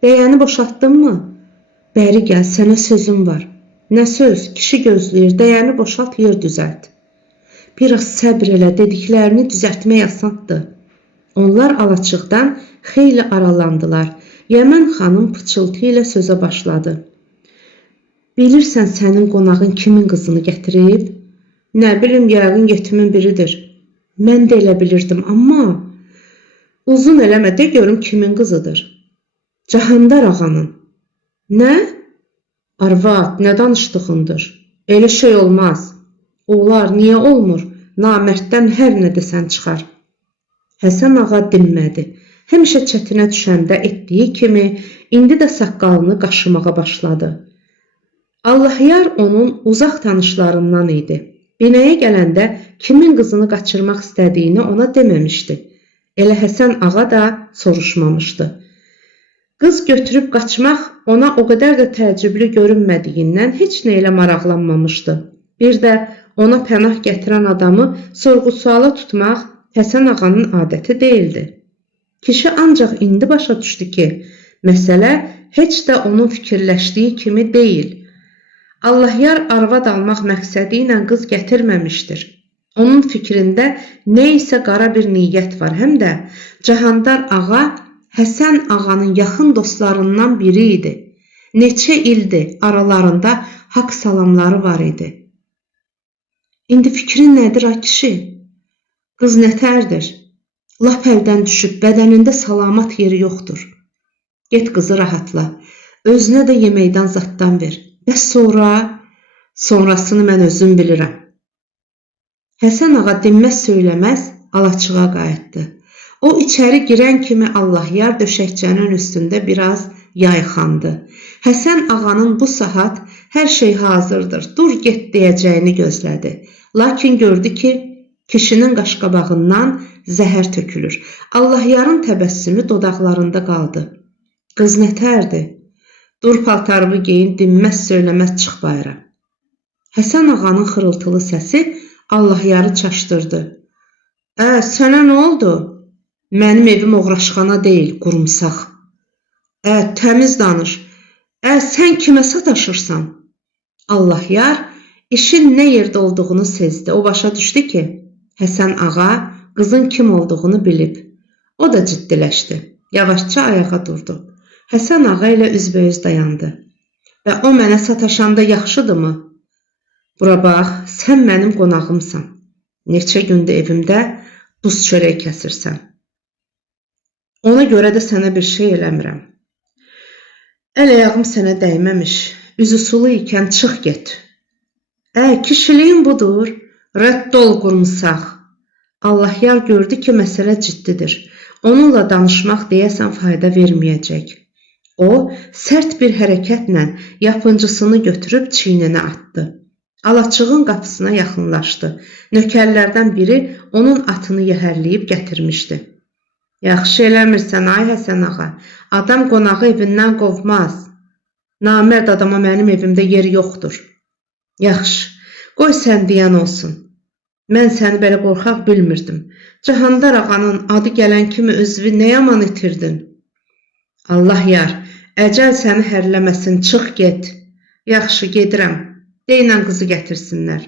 Dəyəni boşaltdınmı? Bəri gəl, sənə sözüm var. Nə söz? Kişi gözləyir, dəyəni boşalt, yer düzəlt. Biraz səbr elə, dediklərini düzəltmək asandır. Onlar alaçıqdan xeyli aralandılar. Yəmən xanım pıçıltı ilə sözə başladı. Bilirsən sənin qonağın kimin qızını gətirib? Nə bilim, yəqin yetimin biridir. Mən də elə bilirdim, amma uzun eləmə də görüm kimin qızıdır. Cəhandar ağanın. Nə? Arvad, nə danışdığındır? Elə şey olmaz. Olar, niyə olmur? Namərddən hər nə desən çıxar. Həsən ağa dinmədi. Həmişə çətinə düşəndə etdiyi kimi, indi də saqqalını qaşımağa başladı. Allahyar onun uzaq tanışlarından idi. Binəyə gələndə kimin qızını qaçırmaq istədiyini ona deməmişdi. Elə Həsən ağa da soruşmamışdı. Qız götürüb qaçmaq ona o qədər də təəccüblü görünmədiyindən heç nə ilə maraqlanmamışdı. Bir də ona pənah gətirən adamı sorğu-suala tutmaq Həsən ağanın adəti deyildi. Kişi ancaq indi başa düşdü ki, məsələ heç də onun fikirləşdiyi kimi deyil. Allahyar arvad almaq məqsədi ilə qız gətirməmişdir. Onun fikrində nə isə qara bir niyyət var, həm də Cəhandar ağa Həsən ağanın yaxın dostlarından biri idi. Neçə ildir aralarında haqq salamları var idi. İndi fikrin nədir ay kişi? Qız nətərdir? Lap əldən düşüb, bədənində salamat yeri yoxdur. Get qızı rahatla, özünə də yeməkdən zaddan ver. Bəs sonra? Sonrasını mən özüm bilirəm. Həsən ağa dinməz söyləməz alaçığa qayıtdı. O içəri girən kimi Allahyar döşəkçənin üstündə biraz yayxandı. Həsən ağanın bu saat hər şey hazırdır, dur get deyəcəyini gözlədi. Lakin gördü ki, kişinin qaşqabağından zəhər tökülür. Allahyarın təbəssümü dodaqlarında qaldı. Qız nətərdi? Dur paltarımı geyin, dinməz söyləməz çıx bayıra. Həsən ağanın xırıltılı səsi Allahyarı çaşdırdı. Sənə nə oldu? Mənim evim oğraşxana deyil, qurumsaq. Təmiz danış. Sən kimə sataşırsan? Allahyar işin nə yerdə olduğunu sezdi. O başa düşdü ki, Həsən ağa qızın kim olduğunu bilib. O da ciddiləşdi. Yavaşca ayağa durdu. Həsən ağa ilə üzbəüz dayandı. Və o mənə sataşanda yaxşıdırmı? Bura bax, sən mənim qonağımsan. Neçə gündür evimdə duz çörək kəsirsən. Ona görə də sənə bir şey eləmirəm. Əl-ayağım sənə dəyməmiş, üzü sulu ikən çıx get. Kişiliyin budur, rədd ol qurumsaq. Allahyar gördü ki, məsələ ciddidir. Onunla danışmaq deyəsən fayda verməyəcək. O, sərt bir hərəkətlə yapıncısını götürüb çiyninə atdı. Alaçığın qapısına yaxınlaşdı. Nökərlərdən biri onun atını yəhərləyib gətirmişdi. Yaxşı eləmirsən, ay Həsən ağa. Adam qonağı evindən qovmaz. Namərd adama mənim evimdə yeri yoxdur. Yaxşı, qoy sən deyən olsun. Mən səni belə qorxaq bilmirdim. Cahandar ağanın adı gələn kimi özünü nə yaman itirdin? Allah yar, əcəl səni hərləməsin, çıx get. Yaxşı, gedirəm. Deyinən qızı gətirsinlər.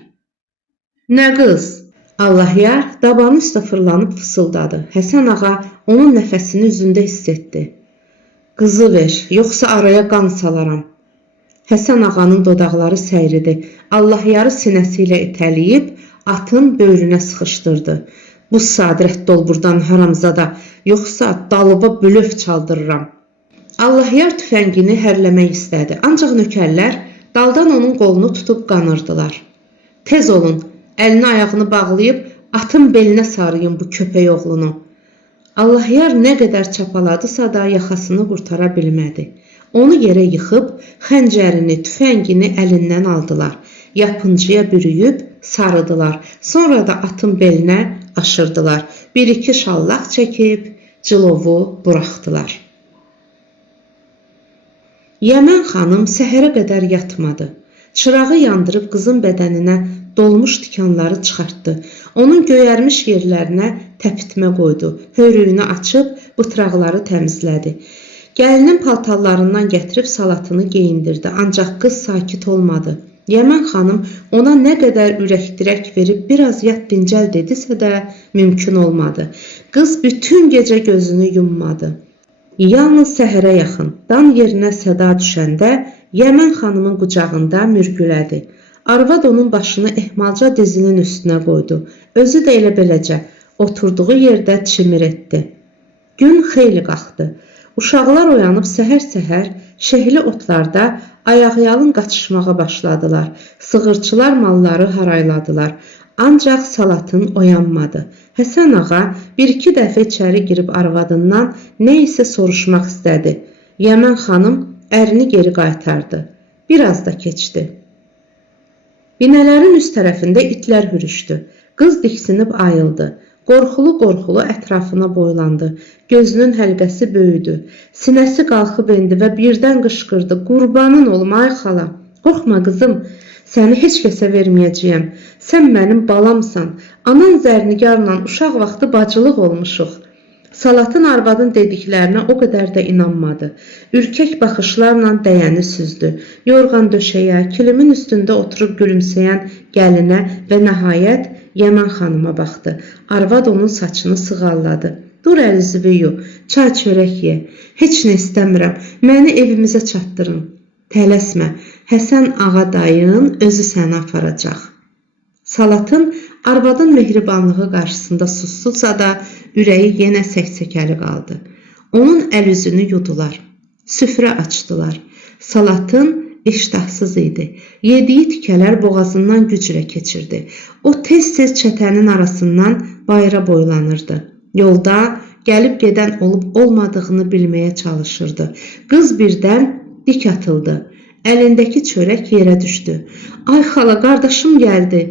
Nə qız? Allah yar dabanı üstə fırlanıb fısıldadı. Həsən ağa onun nəfəsini üzündə hiss etdi. Qızı ver, yoxsa araya qan salaram. Həsən ağanın dodaqları səyridi. Allah yarı sinəsi ilə itələyib atın böyrünə sıxışdırdı. Bu saat rədd ol buradan haramzada, yoxsa dalıba bülöf çaldırıram. Allah yar tüfəngini hərləmək istədi. Ancaq nökərlər daldan onun qolunu tutub qanırdılar. Tez olun, əlini ayağını bağlayıb atın belinə sarıyın bu köpək oğlunu. Allahyar nə qədər çapaladısa da yaxasını qurtara bilmədi. Onu yerə yıxıb xəncərini, tüfəngini əlindən aldılar. Yapıncıya bürüyüb sarıdılar. Sonra da atın belinə aşırdılar. Bir-iki şallaq çəkib cilovu buraxdılar. Yəmən xanım səhərə qədər yatmadı. Çırağı yandırıb qızın bədəninə dolmuş tikanları çıxartdı. Onun göyərmiş yerlərinə təpitmə qoydu. Hörüyünü açıb bıtraqları təmizlədi. Gəlinin paltarlarından gətirib salatını geyindirdi. Ancaq qız sakit olmadı. Yəmən xanım ona nə qədər ürək-dirək verib biraz yat dincəl dedisə də mümkün olmadı. Qız bütün gecə gözünü yummadı. Yalnız səhərə yaxın dan yerinə səda düşəndə Yəmən xanımın qucağında mürgülədi. Arvad onun başını ehmalca dizinin üstünə qoydu. Özü də elə beləcə oturduğu yerdə çimir etdi. Gün xeyli qalxdı. Uşaqlar oyanıb səhər-səhər şehli otlarda ayaqyalın qaçışmağa başladılar. Sığırçılar malları harayladılar. Ancaq Salatın oyanmadı. Həsən ağa bir-iki dəfə içəri girib arvadından nə isə soruşmaq istədi. Yəmən xanım ərini geri qaytardı. Biraz da keçdi. Binələrin üst tərəfində itlər hürüşdü. Qız diksinib ayıldı. Qorxulu-qorxulu ətrafına boylandı. Gözünün həlqəsi böyüdü. Sinəsi qalxıb endi və birdən qışqırdı. Qurbanın olum ay xala. Qorxma qızım, səni heç kəsə verməyəcəyəm. Sən mənim balamsan. Anan zərnigarla uşaq vaxtı bacılıq olmuşuq. Salatın arvadın dediklərinə o qədər də inanmadı. Ürkək baxışlarla dəyəni süzdü. Yorğan döşəyə, kilimin üstündə oturub gülümsəyən gəlinə və nəhayət Yəmən xanıma baxdı. Arvad onun saçını sığalladı. Dur əlizvi yu, çay çörək ye. Heç nə istəmirəm, məni evimizə çatdırın. Tələsmə, Həsən ağa dayın özü səni aparacaq. Salatın arvadın mehribanlığı qarşısında sussuzsa da ürəyi yenə səksəkəli qaldı. Onun əl üzünü yudular. Süfrə açdılar. Salatın iştahsız idi. Yediyi tikələr boğazından güclə keçirdi. O tez-tez çətənin arasından bayıra boylanırdı. Yolda gəlib gedən olub-olmadığını bilməyə çalışırdı. Qız birdən dik atıldı. Əlindəki çörək yerə düşdü. Ay xala, qardaşım gəldi.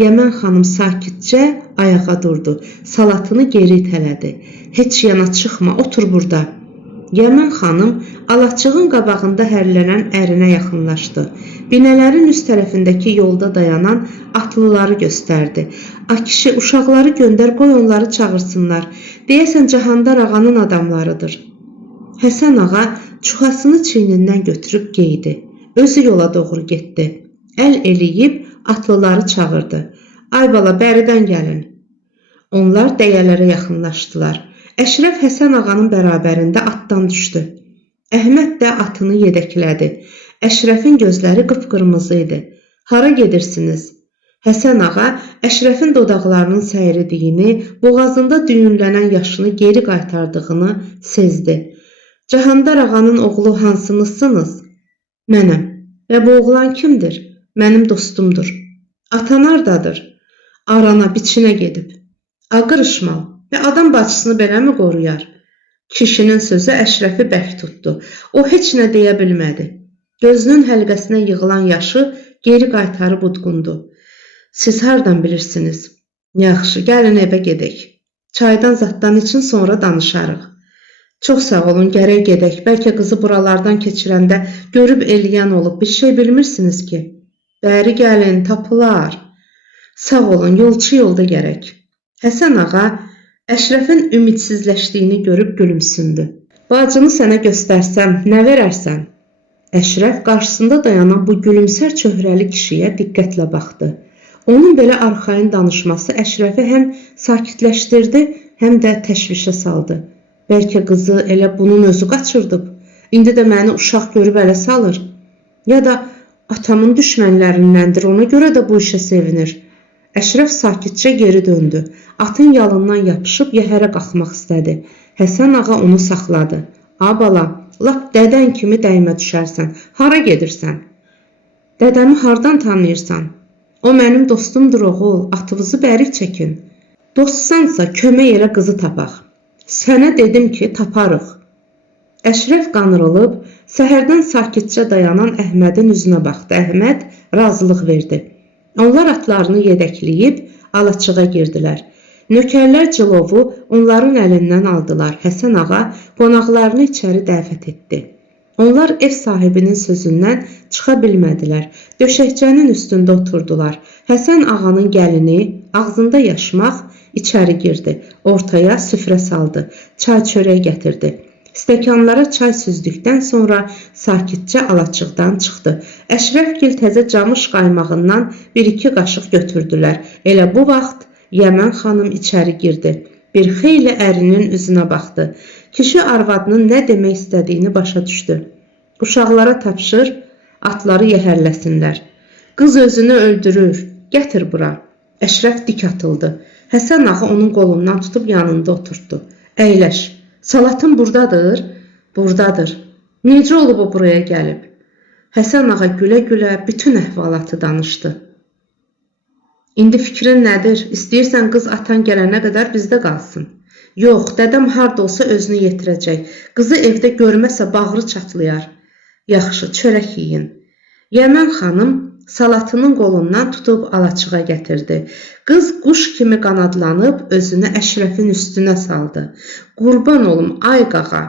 Yəmən xanım sakitcə ayağa durdu. Salatını geri itələdi. Heç yana çıxma, otur burada. Yəmən xanım alaçığın qabağında hərlənən ərinə yaxınlaşdı. Binələrin üst tərəfindəki yolda dayanan atlıları göstərdi. A kişi, uşaqları göndər, qoy onları çağırsınlar. Deyəsən Cahandar ağanın adamlarıdır. Həsən ağa çuxasını çiynindən götürüb geydi. Özü yola doğru getdi. Əl eləyib atlıları çağırdı. Ay bala, bəridən gəlin. Onlar dəyələrə yaxınlaşdılar. Əşrəf Həsən ağanın bərabərində atdan düşdü. Əhməd də atını yedəklədi. Əşrəfin gözləri qıpqırmızı idi. Hara gedirsiniz? Həsən ağa Əşrəfin dodaqlarının səyridiyini, boğazında düyünlənən yaşını geri qaytardığını sezdi. Cahandar ağanın oğlu hansınızsınız? Mənəm. Və bu oğlan kimdir? Mənim dostumdur. Ata hardadır? Arana, biçinə gedib. Qırışmal. Və adam bacısını beləmi qoruyar? Kişinin sözü Əşrəfi bərk tutdu. O heç nə deyə bilmədi. Gözünün həlqəsinə yığılan yaşı geri qaytarıb udqundu. Siz hardan bilirsiniz? Yaxşı, gəlin evə gedək. Çaydan zaddan için sonra danışarıq. Çox sağ olun, gərək gedək. Bəlkə qızı buralardan keçirəndə görüb eləyən olub. Bir şey bilmirsiniz ki? Bəri gəlin, tapılar. Sağ olun, yolçu yolda gərək. Həsən ağa Əşrəfin ümidsizləşdiyini görüb gülümsündü. Bacını sənə göstərsəm, nə verərsən? Əşrəf qarşısında dayanan bu gülümsər çöhrəli kişiyə diqqətlə baxdı. Onun belə arxayın danışması Əşrəfi həm sakitləşdirdi, həm də təşvişə saldı. Bəlkə qızı elə bunun özü qaçırdıb. İndi də məni uşaq görüb ələ salır. Ya da atamın düşmənlərindəndir, ona görə də bu işə sevinir. Əşrəf sakitcə geri döndü. Atın yalından yapışıb yəhərə qalxmaq istədi. Həsən ağa onu saxladı. "A bala, lap dədən kimi dəymə düşərsən. Hara gedirsən?" "Dədəmi hardan tanıyırsan?" "O mənim dostumdur oğul, atınızı bəri çəkin." "Dostsansa kömək elə qızı tapaq." "Sənə dedim ki, taparıq." Əşrəf qanırılıb, səhərdən sakitcə dayanan Əhmədin üzünə baxdı. Əhməd razılıq verdi. Onlar atlarını yedəkləyib alaçığa girdilər. Nökərlər cilovu onların əlindən aldılar. Həsən ağa qonaqlarını içəri dəvət etdi. Onlar ev sahibinin sözündən çıxa bilmədilər. Döşəkçənin üstündə oturdular. Həsən ağanın gəlini, ağzında yaşmaq, içəri girdi. Ortaya süfrə saldı. Çay çörək gətirdi. Stəkanlara çay süzdükdən sonra sakitcə alaçıqdan çıxdı. Əşrəfgil təzə camış qaymağından bir-iki qaşıq götürdülər. Elə bu vaxt Yəmən xanım içəri girdi. Bir xeyli ərinin üzünə baxdı. Kişi arvadının nə demək istədiyini başa düşdü. "Uşaqlara tapşır, atları yəhərləsinlər. Qız özünü öldürür, gətir bura." Əşrəf dik atıldı. Həsən ağa onun qolundan tutub yanında oturtdu. "Əyləş. Salatın buradadır?" "Buradadır." "Necə olub o buraya gəlib?" Həsən ağa gülə-gülə bütün əhvalatı danışdı. "İndi fikrin nədir? İstəyirsən qız atan gələnə qədər bizdə qalsın." "Yox, dədəm harda olsa özünü yetirəcək. Qızı evdə görməsə bağrı çatlayar." "Yaxşı, çörək yiyin." Yəmən xanım salatının qolundan tutub alaçığa gətirdi. Qız quş kimi qanadlanıb özünü Əşrəfin üstünə saldı. "Qurban olum, ay qağa."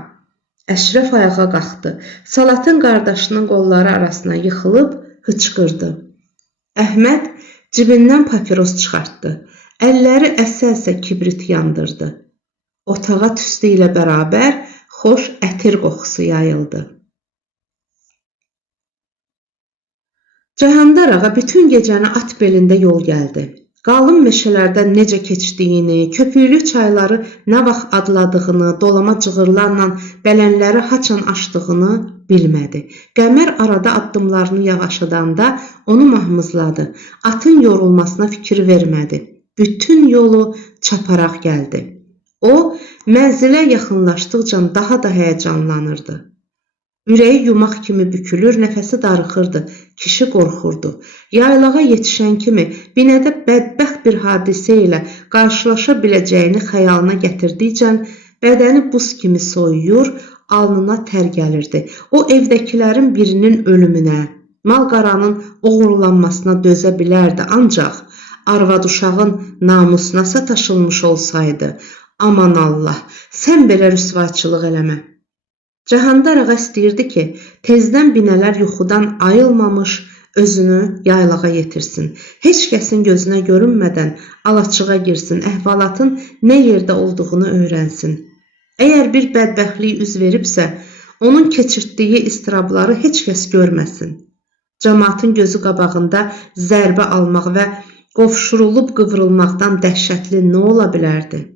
Əşrəf ayağa qalxdı. Salatın qardaşının qolları arasına yıxılıb hıçqırdı. Əhməd cibindən papiros çıxartdı. Əlləri əsə-əsə kibrit yandırdı. Otağa tüstü ilə bərabər xoş ətir qoxusu yayıldı. Cəhandar ağa bütün gecəni at belində yol gəldi. Qalın meşələrdə necə keçdiyini, köpüklü çayları nə vaxt adladığını, dolama cığırlarla bələnləri haçan aşdığını bilmədi. Qəmər arada addımlarını yavaşadanda onu mahmızladı. Atın yorulmasına fikir vermədi. Bütün yolu çaparaq gəldi. O, mənzilə yaxınlaşdıqca daha da həyəcanlanırdı. Ürəyi yumaq kimi bükülür, nəfəsi darıxırdı. Kişi qorxurdu. Yaylağa yetişən kimi binədə bədbəxt bir hadisə ilə qarşılaşa biləcəyini xəyalına gətirdikcə bədəni buz kimi soyuyur, alnına tər gəlirdi. O evdəkilərin birinin ölümünə, mal-qaranın oğurlanmasına dözə bilərdi, ancaq arvad uşağın namusuna sataşılmış olsaydı, aman Allah, sən belə rüsvaçılıq eləmə. Cəhandar ağa istəyirdi ki, tezdən binələr yuxudan ayılmamış özünü yaylağa yetirsin. Heç kəsin gözünə görünmədən alaçığa girsin, əhvalatın nə yerdə olduğunu öyrənsin. Əgər bir bədbəxtlik üz veribsə, onun keçirtdiyi istirabları heç kəs görməsin. Cəmaatın gözü qabağında zərbə almaq və qovşurulub qıvrılmaqdan dəhşətli nə ola bilərdi?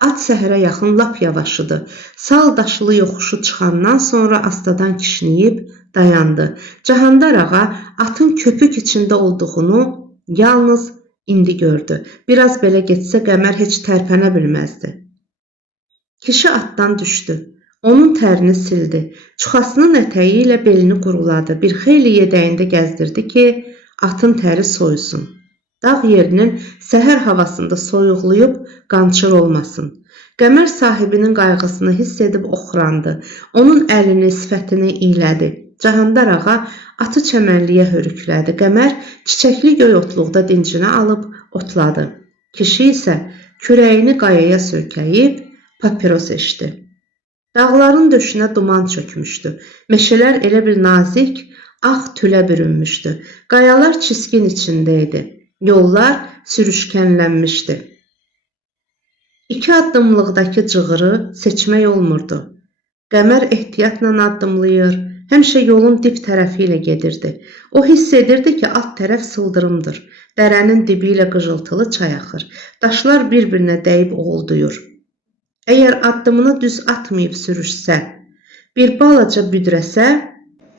At səhərə yaxın lap yavaşıdı. Sal daşlı yoxuşu çıxandan sonra astadan kişniyib dayandı. Cəhandar ağa atın köpük içində olduğunu yalnız indi gördü. Biraz belə getsə Qəmər heç tərpənə bilməzdi. Kişi atdan düşdü. Onun tərini sildi. Çuxasının ətəyi ilə belini quruladı. Bir xeyli yedəyində gəzdirdi ki, atın təri soyusun. Dağ yerinin səhər havasında soyuqlayıb qançır olmasın. Qəmər sahibinin qayğısını hiss edib oxrandı. Onun əlini, sifətini iylədi. Cəhandar ağa atı çəmənliyə hörüklədi. Qəmər çiçəkli göy otluqda dincini alıb otladı. Kişi isə kürəyini qayaya söykəyib papiros eşdi. Dağların döşünə duman çökmüşdü. Meşələr elə bir nazik, ağ tülə bürünmüşdü. Qayalar çiskin içində idi. Yollar sürüşkənlənmişdi. 2 addımlıqdakı cığırı seçmək olmurdu. Qəmər ehtiyatla addımlayır, həmişə yolun dib tərəfi ilə gedirdi. O hiss edirdi ki, alt tərəf sıldırımdır. Dərənin dibi ilə qıcıltılı çay axır. Daşlar bir-birinə dəyib oğulduyur. Əgər addımını düz atmayıb sürüşsə, bir balaca büdrəsə,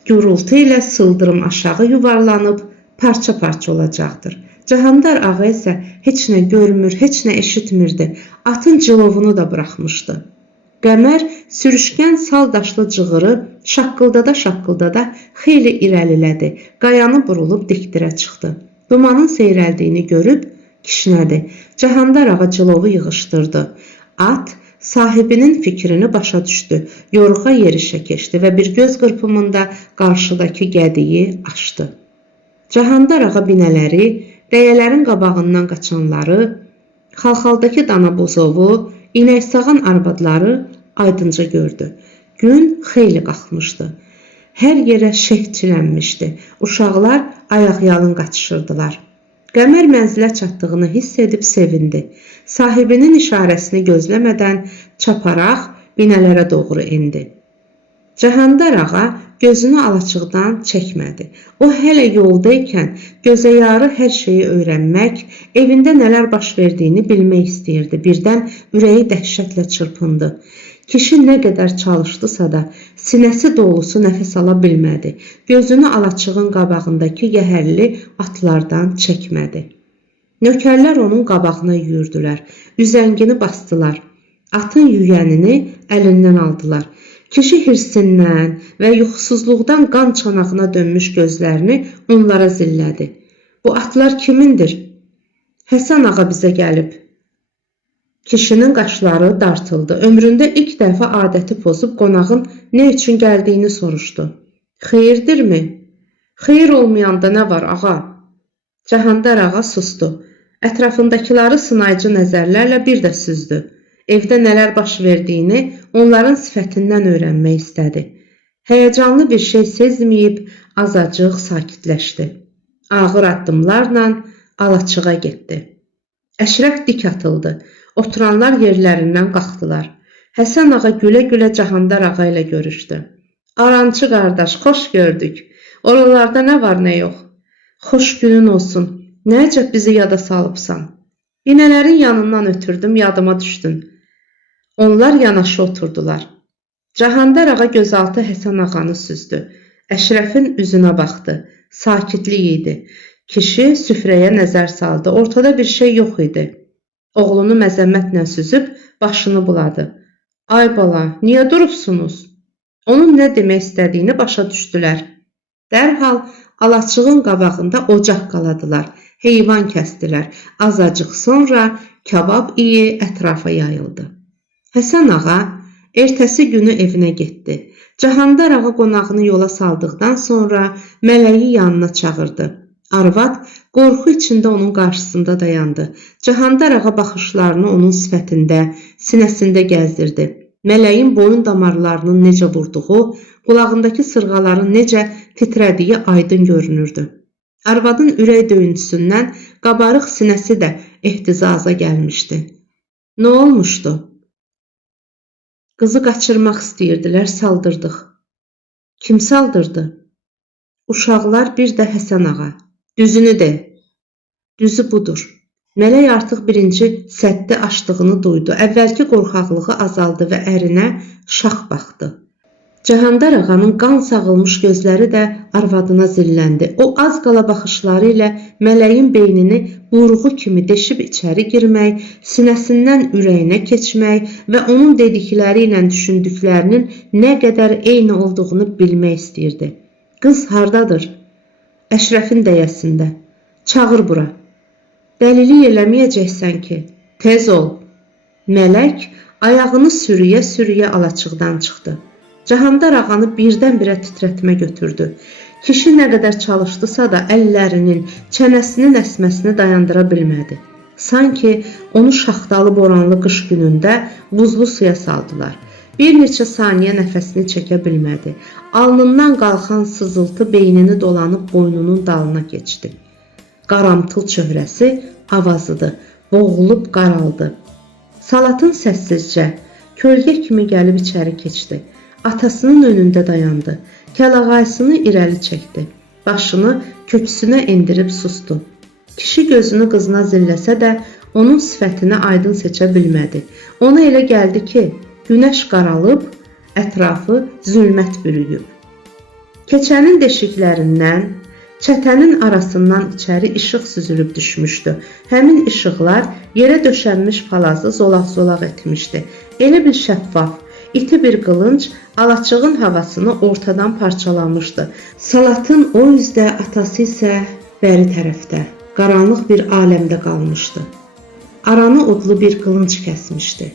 gurultu ilə sıldırım aşağı yuvarlanıb parça-parça olacaqdır. Cahandar ağa isə heç nə görmür, heç nə eşitmirdi. Atın cilovunu da buraxmışdı. Qəmər sürüşkən sal daşlı cığırı şaqqıldada-şaqqıldada xeyli irəlilədi. Qayanı burulub dikdirə çıxdı. Dumanın seyrəldiyini görüb kişnədi. Cahandar ağa cilovu yığışdırdı. At sahibinin fikrini başa düşdü. Yorğa yerişə keçdi və bir göz qırpımında qarşıdakı gədiyi açdı. Cahandar ağa binələri, dəyələrin qabağından qaçanları, xalxaldakı danabozovu, inək sağan arvadları aydınca gördü. Gün xeyli qalxmışdı. Hər yerə şeh çilənmişdi. Uşaqlar ayaqyalın qaçışırdılar. Qəmər mənzilə çatdığını hiss edib sevindi. Sahibinin işarəsini gözləmədən çaparaq binələrə doğru endi. Cahandar ağa gözünü alaçıqdan çəkmədi. O hələ yoldaykən gözəyarı hər şeyi öyrənmək, evində nələr baş verdiyini bilmək istəyirdi. Birdən ürəyi dəhşətlə çırpındı. Kişi nə qədər çalışdısa da sinəsi dolusu nəfəs ala bilmədi. Gözünü alaçığın qabağındakı yəhərli atlardan çəkmədi. Nökərlər onun qabağına yüyürdülər. Üzəngini basdılar. Atın yüyənini əlindən aldılar. Kişi hirsindən və yuxusuzluqdan qan çanağına dönmüş gözlərini onlara zillədi. Bu atlar kimindir? Həsən ağa bizə gəlib. Kişinin qaşları dartıldı. Ömründə ilk dəfə adəti pozub qonağın nə üçün gəldiyini soruşdu. Xeyirdirmi? Xeyir olmayanda nə var ağa? Cahandar ağa sustu. Ətrafındakiları sınayıcı nəzərlərlə bir də süzdü. Evdə nələr baş verdiyini onların sifətindən öyrənmək istədi. Həyəcanlı bir şey sezməyib azacıq sakitləşdi. Ağır addımlarla alaçığa getdi. Əşrəf dik atıldı. Oturanlar yerlərindən qalxdılar. Həsən ağa gülə-gülə Cahandar ağa ilə görüşdü. Arançı qardaş, xoş gördük. Oralarda nə var, nə yox? Xoş günün olsun. Nə əcəb bizi yada salıbsan? Binələrin yanından ötürdüm, yadıma düşdün. Onlar yanaşı oturdular. Cahandar ağa gözaltı Həsən ağanı süzdü. Əşrəfin üzünə baxdı. Sakitlik idi. Kişi süfrəyə nəzər saldı. Ortada bir şey yox idi. Oğlunu məzəmmətlə süzüb başını buladı. Ay bala, niyə durubsunuz? Onun nə demək istədiyini başa düşdülər. Dərhal alaçığın qabağında ocaq qaladılar. Heyvan kəsdilər. Azacıq sonra kabab iyi ətrafa yayıldı. Həsən ağa ertəsi günü evinə getdi. Cahandar ağa qonağını yola saldıqdan sonra mələyi yanına çağırdı. Arvad qorxu içində onun qarşısında dayandı. Cahandar ağa baxışlarını onun sifətində, sinəsində gəzdirdi. Mələyin boyun damarlarının necə vurduğu, qulağındakı sırğaların necə titrədiyi aydın görünürdü. Arvadın ürək döyüntüsündən qabarıq sinəsi də ehtizaza gəlmişdi. Nə olmuşdu? Qızı qaçırmaq istəyirdilər, saldırdıq. Kim saldırdı? Uşaqlar, bir də Həsən ağa. Düzünü de. Düzü budur. Mələk artıq birinci səddi açdığını duydu. Əvvəlki qorxaqlığı azaldı və ərinə şax baxdı. Cahandar ağanın qan sağılmış gözləri də arvadına zilləndi. O az qala baxışları ilə mələyin beynini buruğu kimi deşib içəri girmək, sinəsindən ürəyinə keçmək və onun dedikləri ilə düşündüklərinin nə qədər eyni olduğunu bilmək istəyirdi. Qız hardadır? Əşrəfin dəyəsində. Çağır bura. Dəlilik eləməyəcəksən ki. Tez ol. Mələk ayağını sürüyə-sürüyə alaçıqdan çıxdı. Cahandar ağanı birdən-birə titrətmə götürdü. Kişi nə qədər çalışdısa da əllərinin, çənəsinin əsməsini dayandıra bilmədi. Sanki onu şaxtalı boranlı qış günündə buzlu suya saldılar. Bir neçə saniyə nəfəsini çəkə bilmədi. Alnından qalxan sızıltı beynini dolanıb boynunun dalına keçdi. qaramtıl çöhrəsi avazıdır, boğulub qaraldı. Salatın səssizcə, kölgə kimi gəlib içəri keçdi. Atasının önündə dayandı. Kəlağayısını irəli çəkdi. Başını köksünə endirib sustu. Kişi gözünü qızına zilləsə də onun sifətini aydın seçə bilmədi. Ona elə gəldi ki, günəş qaralıb, ətrafı zülmət bürüyüb. Keçənin deşiklərindən, çətənin arasından içəri işıq süzülüb düşmüşdü. Həmin işıqlar yerə döşənmiş palazı zolaq-zolaq etmişdi. Elə bir şəffaf, iti bir qılınc alaçığın havasını ortadan parçalamışdı. Salatın o üzdə, atası isə bəri tərəfdə, qaranlıq bir aləmdə qalmışdı. Aranı odlu bir qılınc kəsmişdi.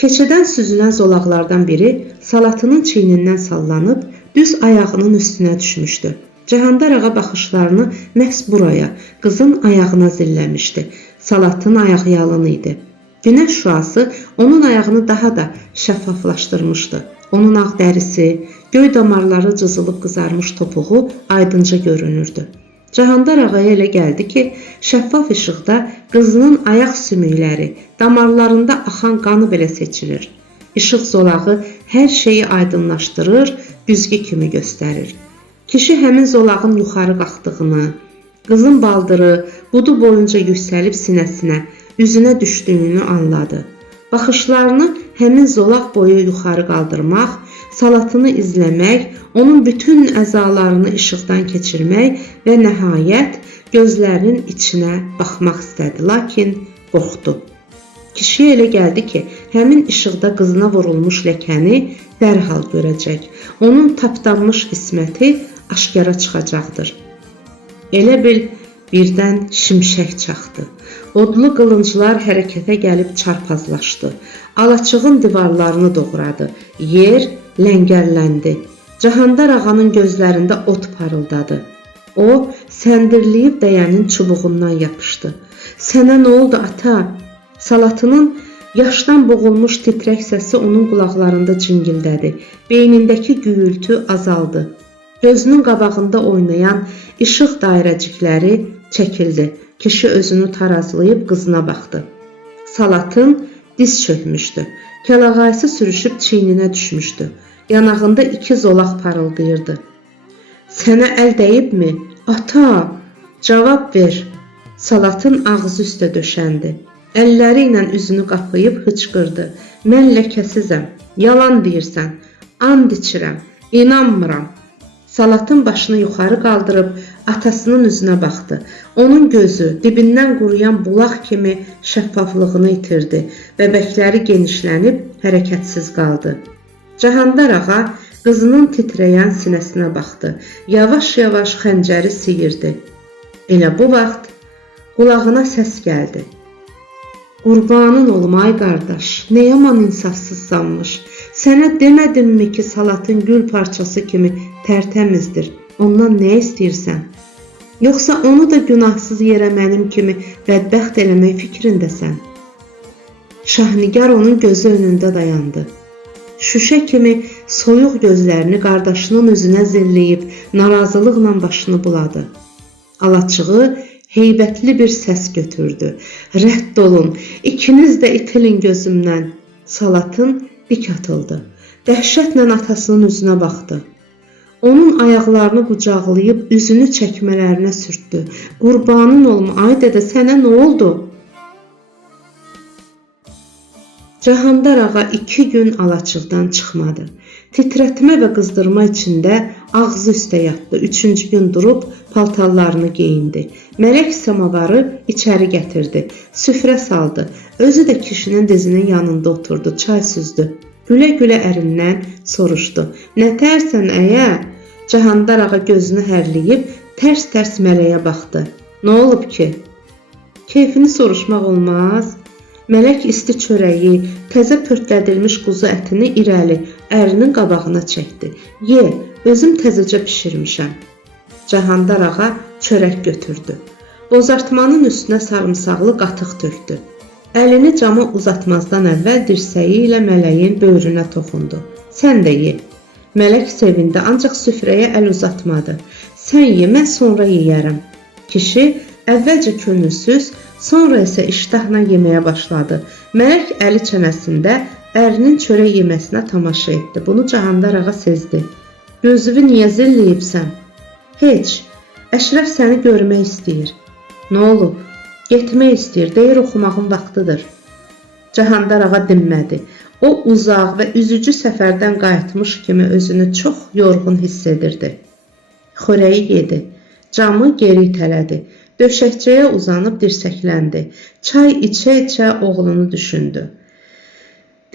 Keçədən süzülən zolaqlardan biri Salatının çiynindən sallanıb, düz ayağının üstünə düşmüşdü. Cəhandar ağa baxışlarını məhz buraya, qızın ayağına zilləmişdi. Salatın ayağı yalın idi. Günəş şüası onun ayağını daha da şəffaflaşdırmışdı. Onun ağ dərisi, göy damarları cızılıb qızarmış topuğu aydınca görünürdü. Cəhandar ağaya elə gəldi ki, şəffaf işıqda qızının ayaq sümükləri, damarlarında axan qanı belə seçilir. İşıq zolağı hər şeyi aydınlaşdırır, güzgü kimi göstərir. Kişi həmin zolağın yuxarı qalxdığını, qızın baldırı budu boyunca yüksəlib sinəsinə, üzünə düşdüyünü anladı. Baxışlarını həmin zolaq boyu yuxarı qaldırmaq, Salatını izləmək, onun bütün əzalarını işıqdan keçirmək və nəhayət gözlərinin içinə baxmaq istədi, lakin qorxdu. Kişiyə elə gəldi ki, həmin işıqda qızına vurulmuş ləkəni dərhal görəcək. Onun tapdanmış isməti aşkara çıxacaqdır. Elə bil birdən şimşək çaxdı. Odlu qılınclar hərəkətə gəlib çarpazlaşdı. Alaçığın divarlarını doğradı. Yer ləngərləndi. Cəhandar ağanın gözlərində ot parıldadı. O, səndirləyib dəyənin çubuğundan yapışdı. "Sənə nə oldu, ata?" Salatının yaşdan boğulmuş titrək səsi onun qulaqlarında cingildədi. Beynindəki gürültü azaldı. Gözünün qabağında oynayan işıq dairəcikləri çəkildi. Kişi özünü tarazlayıb qızına baxdı. Salatın diz çökmüşdü. Kəlağayısı sürüşüb çiyninə düşmüşdü. Yanağında 2 zolaq parıldayırdı. "Sənə əl dəyibmi? Ata, cavab ver." Salatın ağzı üstə döşəndi. Əlləri ilə üzünü qapayıb hıçqırdı. "Mən ləkəsizəm, yalan deyirsən, and içirəm, inanmıram." Salatın başını yuxarı qaldırıb atasının üzünə baxdı. Onun gözü dibindən quruyan bulaq kimi şəffaflığını itirdi. Bəbəkləri genişlənib hərəkətsiz qaldı. Cəhandar ağa qızının titrəyən sinəsinə baxdı. Yavaş-yavaş xəncəri sıyırdı. Elə bu vaxt qulağına səs gəldi. "Qurbanın olum ay qardaş, nə yaman insafsızsanmış. Sənə demədimmi ki, Salatın gül parçası kimi tərtəmizdir. Ondan nə istəyirsən? Yoxsa onu da günahsız yerə mənim kimi bədbəxt eləmək fikrindəsən?" Şahnigar onun gözü önündə dayandı. Şüşə kimi soyuq gözlərini qardaşının üzünə zilləyib narazılıqla başını buladı. Alaçığı heybətli bir səs götürdü. "Rədd olun, ikiniz də itilin gözümdən." Salatın dik atıldı. Dəhşətlə atasının üzünə baxdı. Onun ayaqlarını qucaqlayıb üzünü çəkmələrinə sürtdü. "Qurbanın olma, ay dədə, sənə nə oldu?" Cəhandar ağa 2 gün alaçıqdan çıxmadı. Titrətmə və qızdırma içində ağzı üstə yatdı. 3-cü gün durub paltarlarını geyindi. Mələk samavarı içəri gətirdi. Süfrə saldı. Özü də kişinin dizinin yanında oturdu. Çay süzdü. Gülə-gülə ərindən soruşdu. "Nə tərsən əyə?" Cəhandar ağa gözünü hərləyib tərs-tərs mələyə baxdı. "Nə olub ki?" "Keyfini soruşmaq olmaz." Mələk isti çörəyi, təzə pörtlədilmiş quzu ətini irəli, ərinin qabağına çəkdi. "Ye, özüm təzəcə bişirmişəm." Cəhandar ağa çörək götürdü. Bozartmanın üstünə sarımsaqlı qatıq tökdü. Əlini cama uzatmazdan əvvəl dirsəyi ilə mələyin böyrünə toxundu. "Sən də ye." Mələk sevindi, ancaq süfrəyə əl uzatmadı. "Sən ye, mən sonra yeyərəm." Kişi Əvvəlcə könülsüz, sonra isə iştahla yeməyə başladı. Mələk əli çənəsində ərinin çörək yeməsinə tamaşa etdi. Bunu Cahandar ağa sezdi. Gözünü niyə zilləyibsən? Heç. Əşrəf səni görmək istəyir. Nə olub? Getmək istəyir, deyir oxumağın vaxtıdır. Cahandar ağa dinmədi. O uzaq və üzücü səfərdən qayıtmış kimi özünü çox yorğun hiss edirdi. Xörəyi yedi, camı geri itələdi, döşəkçəyə uzanıb dirsəkləndi. Çay içə-içə oğlunu düşündü.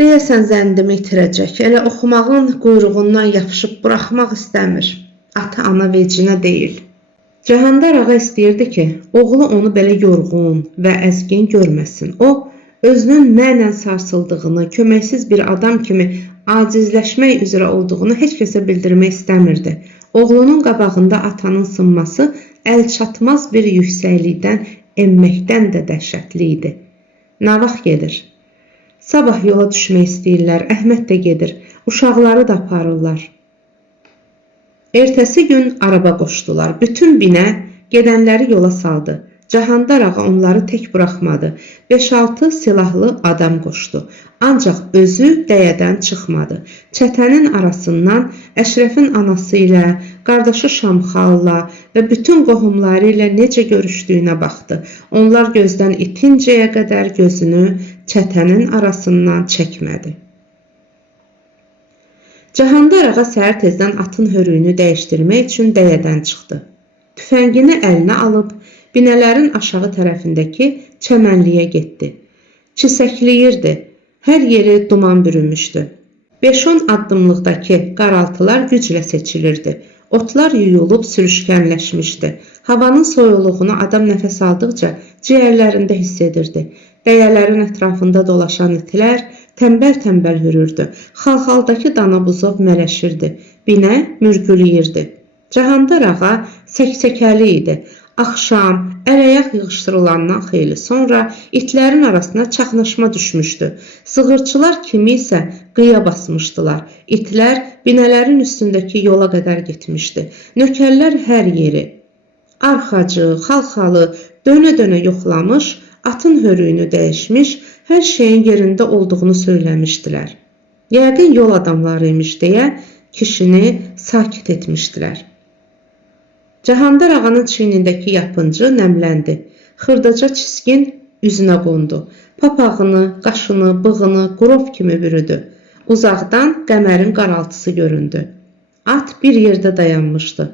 Deyəsən zəndimi itirəcək, elə oxumağın quyruğundan yapışıb buraxmaq istəmir. Ata-ana vecinə deyil. Cahandar ağa istəyirdi ki, oğlu onu belə yorğun və əzgin görməsin. O, özünün mənən sarsıldığını, köməksiz bir adam kimi acizləşmək üzrə olduğunu heç kəsə bildirmək istəmirdi. Oğlunun qabağında atanın sınması əlçatmaz bir yüksəklikdən enməkdən də dəhşətli idi. Nə vaxt gedir? Sabah yola düşmək istəyirlər, Əhməd də gedir, uşaqları da aparırlar. Ertəsi gün araba qoşdular. Bütün binə gedənləri yola saldı. Cahandar ağa onları tək buraxmadı. 5-6 silahlı adam qoşdu. Ancaq özü dəyədən çıxmadı. Çətənin arasından Əşrəfin anası ilə, qardaşı Şamxalla və bütün qohumları ilə necə görüşdüyünə baxdı. Onlar gözdən itincəyə qədər gözünü çətənin arasından çəkmədi. Cahandar ağa səhər tezdən atın hörüyünü dəyişdirmək üçün dəyədən çıxdı. Tüfəngini əlinə alıb, binələrin aşağı tərəfindəki çəmənliyə getdi. Çisəkləyirdi, hər yeri duman bürümüşdü. 5-10 addımlıqdakı qaraltılar güclə seçilirdi. Otlar yuyulub sürüşkənləşmişdi. Havanın soyuluğunu adam nəfəs aldıqca ciyərlərində hiss edirdi. Dəyələrin ətrafında dolaşan itilər tənbəl-tənbəl hürürdü. Xalxaldakı danabuzov mələşirdi. Binə mürgüləyirdi. Cahandar ağa səksəkəli idi. Axşam əl-ayaq yığışdırılandan xeyli sonra itlərin arasına çaxnaşma düşmüşdü. Sığırçılar kimi isə qıya basmışdılar. İtlər binələrin üstündəki yola qədər getmişdi. Nökərlər hər yeri, arxacı, xalxalı, dönə-dönə yoxlamış, atın hörüyünü dəyişmiş, hər şeyin yerində olduğunu söyləmişdilər. Yəqin yol adamları imiş deyə kişini sakit etmişdilər. Cahandar ağanın çiynindəki yapıncı nəmləndi. Xırdaca çiskin üzünə qondu. Papağını, qaşını, bığını qurov kimi bürüdü. Uzaqdan qəmərin qaraltısı göründü. At bir yerdə dayanmışdı.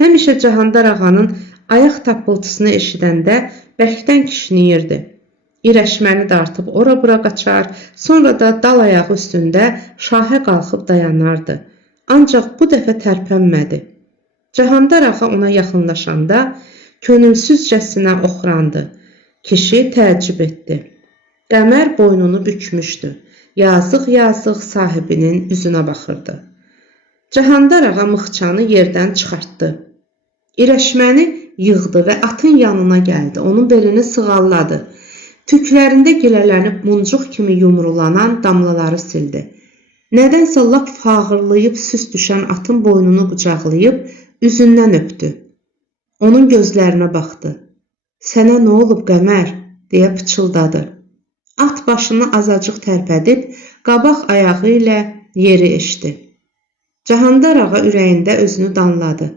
Həmişə Cahandar ağanın ayaq tappıltısını eşidəndə bərkdən kişniyirdi. İrəşməni dartıb ora-bura qaçar, sonra da dal ayağı üstündə şahə qalxıb dayanardı. Ancaq bu dəfə tərpənmədi. Cahandar ağa ona yaxınlaşanda könülsüzcəsinə oxrandı. Kişi təəccüb etdi. Qəmər boynunu bükmüşdü. Yazıq-yazıq sahibinin üzünə baxırdı. Cahandar ağa mıxçanı yerdən çıxartdı. İrəşməni yığdı və atın yanına gəldi. Onun belini sığalladı. Tüklərində gilələnib muncuq kimi yumrulanan damlaları sildi. Nədənsə lap fağırlayıb süs düşən atın boynunu qucaqlayıb üzündən öpdü. Onun gözlərinə baxdı. Sənə nə olub Qəmər? Deyə pıçıldadı. At başını azacıq tərpədib, qabaq ayağı ilə yeri eşdi. Cahandar ağa ürəyində özünü danladı.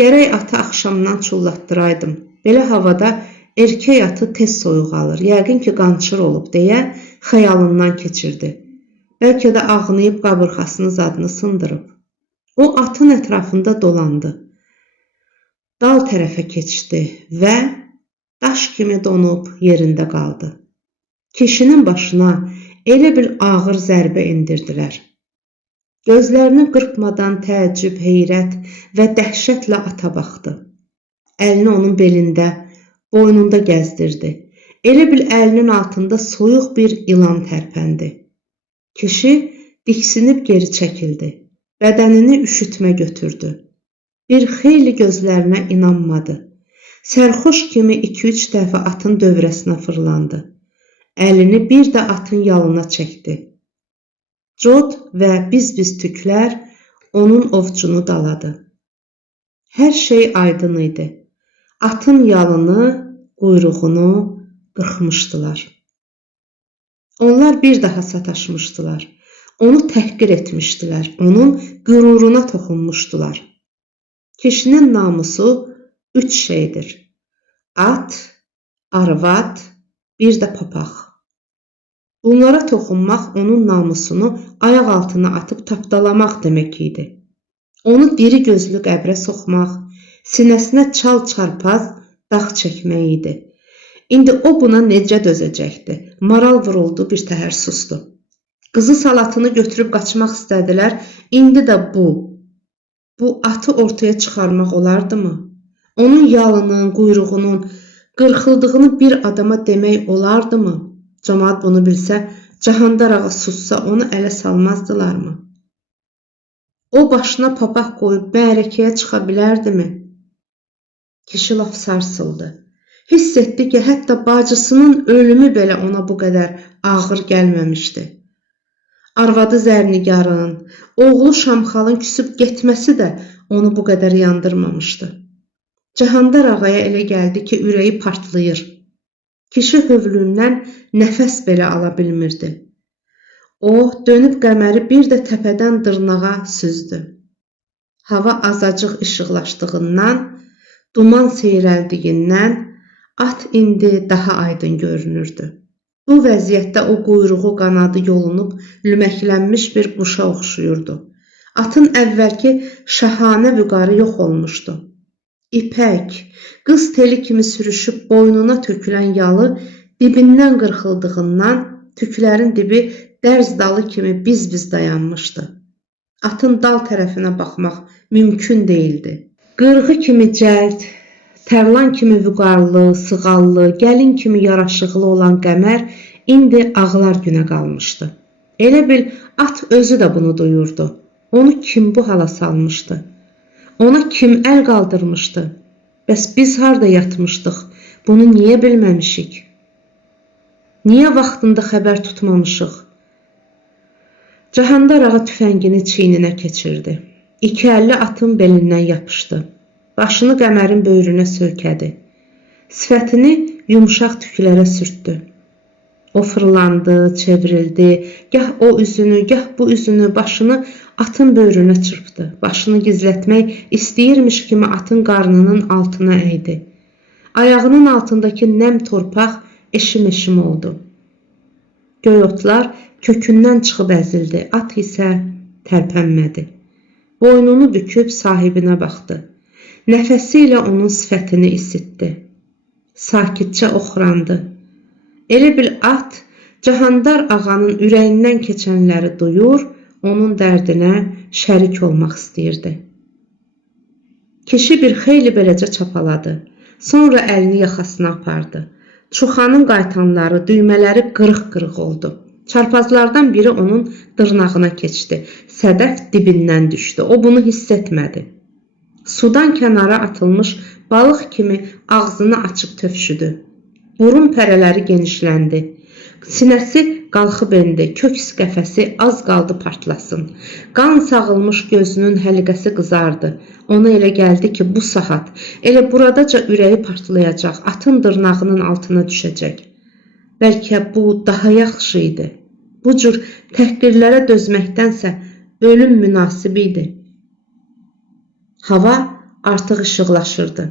Gərək atı axşamdan çullatdıraydım. Belə havada erkək atı tez soyuq alır. Yəqin ki, qançır olub deyə xəyalından keçirdi. Bəlkə də ağlayıb qabırxasını zadını sındırıb. O atın ətrafında dolandı. Dal tərəfə keçdi və daş kimi donub yerində qaldı. Kişinin başına elə bir ağır zərbə endirdilər. Gözlərini qırpmadan təəccüb, heyrət və dəhşətlə ata baxdı. Əlini onun belində, boynunda gəzdirdi. Elə bil əlinin altında soyuq bir ilan tərpəndi. Kişi diksinib geri çəkildi. Bədənini üşütmə götürdü. Bir xeyli gözlərinə inanmadı. Sərxoş kimi 2-3 dəfə atın dövrəsinə fırlandı. Əlini bir də atın yalına çəkdi. Cod və biz-biz tüklər onun ovcunu daladı. Hər şey aydın idi. Atın yalını quyruğunu qırxmışdılar. Onlar bir daha sataşmışdılar. Onu təhqir etmişdilər. Onun qüruruna toxunmuşdular. Kişinin namusu 3 şeydir. At, arvad, bir də papaq. Bunlara toxunmaq onun namusunu ayaq altına atıb tapdalamaq demək idi. Onu diri gözlü qəbrə soxmaq, sinəsinə çal çarpaz dağ çəkmək idi. İndi o buna necə dözəcəkdi? Maral vuruldu, bir təhər susdu. Qızı salatını götürüb qaçmaq istədilər. İndi də bu atı ortaya çıxarmaq olardımı? Onun yalının, quyruğunun qırxıldığını bir adama demək olardımı? Cəmaət bunu bilsə, Cahandar ağa sussa onu ələ salmazdılarmı? O başına papaq qoyub mərəkəyə çıxa bilərdimi? Kişi laf sarsıldı. Hiss etdi ki, hətta bacısının ölümü belə ona bu qədər ağır gəlməmişdi. Arvadı Zərnigarın, oğlu Şamxalın küsüb getməsi də onu bu qədər yandırmamışdı. Cahandar ağaya elə gəldi ki, ürəyi partlayır. Kişi hövlündən nəfəs belə ala bilmirdi. O, dönüb qəməri bir də təpədən dırnağa süzdü. Hava azacıq işıqlaşdığından, duman seyrəldiyindən at indi daha aydın görünürdü. Bu vəziyyətdə o quyruğu qanadı yolunub lüməklənmiş bir quşa oxşuyurdu. Atın əvvəlki şahanə vüqarı yox olmuşdu. İpək, qız teli kimi sürüşüb boynuna tökülən yalı dibindən qırxıldığından tüklərin dibi dərz dalı kimi biz-biz dayanmışdı. Atın dal tərəfinə baxmaq mümkün deyildi. Qırğı kimi cəld, tərlan kimi vüqarlı, sığallı, gəlin kimi yaraşıqlı olan qəmər indi ağlar günə qalmışdı. Elə bil at özü də bunu duyurdu. Onu kim bu hala salmışdı? Ona kim əl qaldırmışdı? Bəs biz harda yatmışdıq? Bunu niyə bilməmişik? Niyə vaxtında xəbər tutmamışıq? Cahandar ağa tüfəngini çiyninə keçirdi. İki əlli atın belindən yapışdı. Başını qəmərin böyrünə söykədi. Sifətini yumşaq tüklərə sürtdü. O fırlandı, çevrildi. Gah o üzünü, gah bu üzünü, başını atın böyrünə çırpdı. Başını gizlətmək istəyirmiş kimi atın qarnının altına əydi. Ayağının altındakı nəm torpaq eşim-eşim oldu. Göy otlar kökündən çıxıb əzildi. At isə tərpənmədi. Boynunu büküb sahibinə baxdı. Nəfəsi ilə onun sifətini isitdi. Sakitcə oxrandı. Elə bil at Cahandar ağanın ürəyindən keçənləri duyur, onun dərdinə şərik olmaq istəyirdi. Kişi bir xeyli beləcə çapaladı. Sonra əlini yaxasına apardı. Çuxanın qaytanları, düymələri qırıq-qırıq oldu. Çarpazlardan biri onun dırnağına keçdi. Sədəf dibindən düşdü. O bunu hiss etmədi. Sudan kənara atılmış balıq kimi ağzını açıb tövşüdü. Burun pərələri genişləndi. Sinəsi qalxıb endi, köks qəfəsi az qaldı partlasın. Qan sağılmış gözünün həliqəsi qızardı. Ona elə gəldi ki, bu saat, elə buradaca ürəyi partlayacaq, atın dırnağının altına düşəcək. Bəlkə bu daha yaxşı idi. Bu cür təhqirlərə dözməkdənsə ölüm münasib idi. Hava artıq işıqlaşırdı.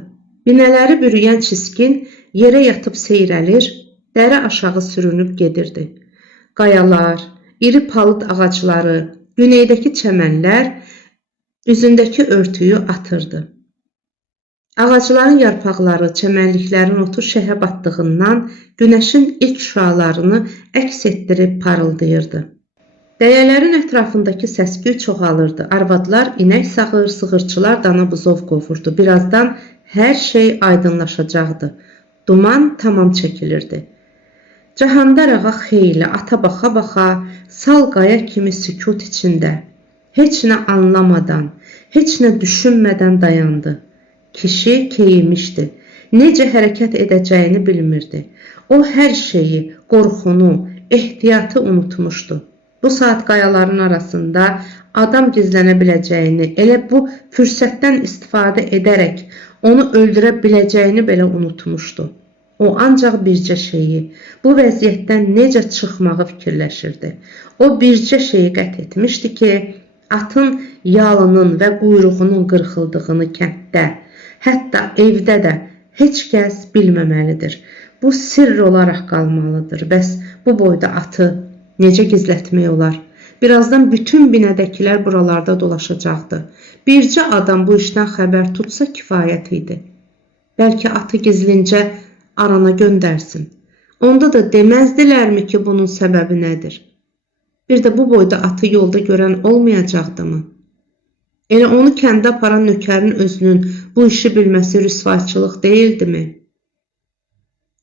Binələri bürüyən çiskin yerə yatıb seyrəlir, dəri aşağı sürünüb gedirdi. Qayalar, iri palıd ağacları, güneydəki çəmənlər üzündəki örtüyü atırdı. Ağacların yarpaqları, çəmənliklərin otu şəhə batdığından günəşin ilk şüalarını əks etdirib parıldayırdı. Dəyələrin ətrafındakı səs-küy çoxalırdı. Arvadlar inək sağır, sığırçılar dana buzov qovurdu. Birazdan hər şey aydınlaşacaqdı. Duman tamam çəkilirdi. Cahandar ağa xeyli ata baxa-baxa sal qaya kimi sükut içində, heç nə anlamadan, heç nə düşünmədən dayandı. Kişi keyimişdi. Necə hərəkət edəcəyini bilmirdi. O hər şeyi, qorxunu, ehtiyatı unutmuşdu. Bu saat qayaların arasında adam gizlənə biləcəyini, elə bu fürsətdən istifadə edərək onu öldürə biləcəyini belə unutmuşdu. O ancaq bircə şeyi, bu vəziyyətdən necə çıxmağı fikirləşirdi. O bircə şeyi qət etmişdi ki, atın yalının və quyruğunun qırxıldığını kənddə, hətta evdə də heç kəs bilməməlidir. Bu sirr olaraq qalmalıdır. Bəs bu boyda atı necə gizlətmək olar? Birazdan bütün binədəkilər buralarda dolaşacaqdı. Bircə adam bu işdən xəbər tutsa kifayət idi. Bəlkə atı gizlincə arana göndərsin. Onda da deməzdilərmi ki, bunun səbəbi nədir? Bir də bu boyda atı yolda görən olmayacaqdımı? Elə onu kəndə aparan nökərin özünün bu işi bilməsi rüsvayçılıq deyildimi?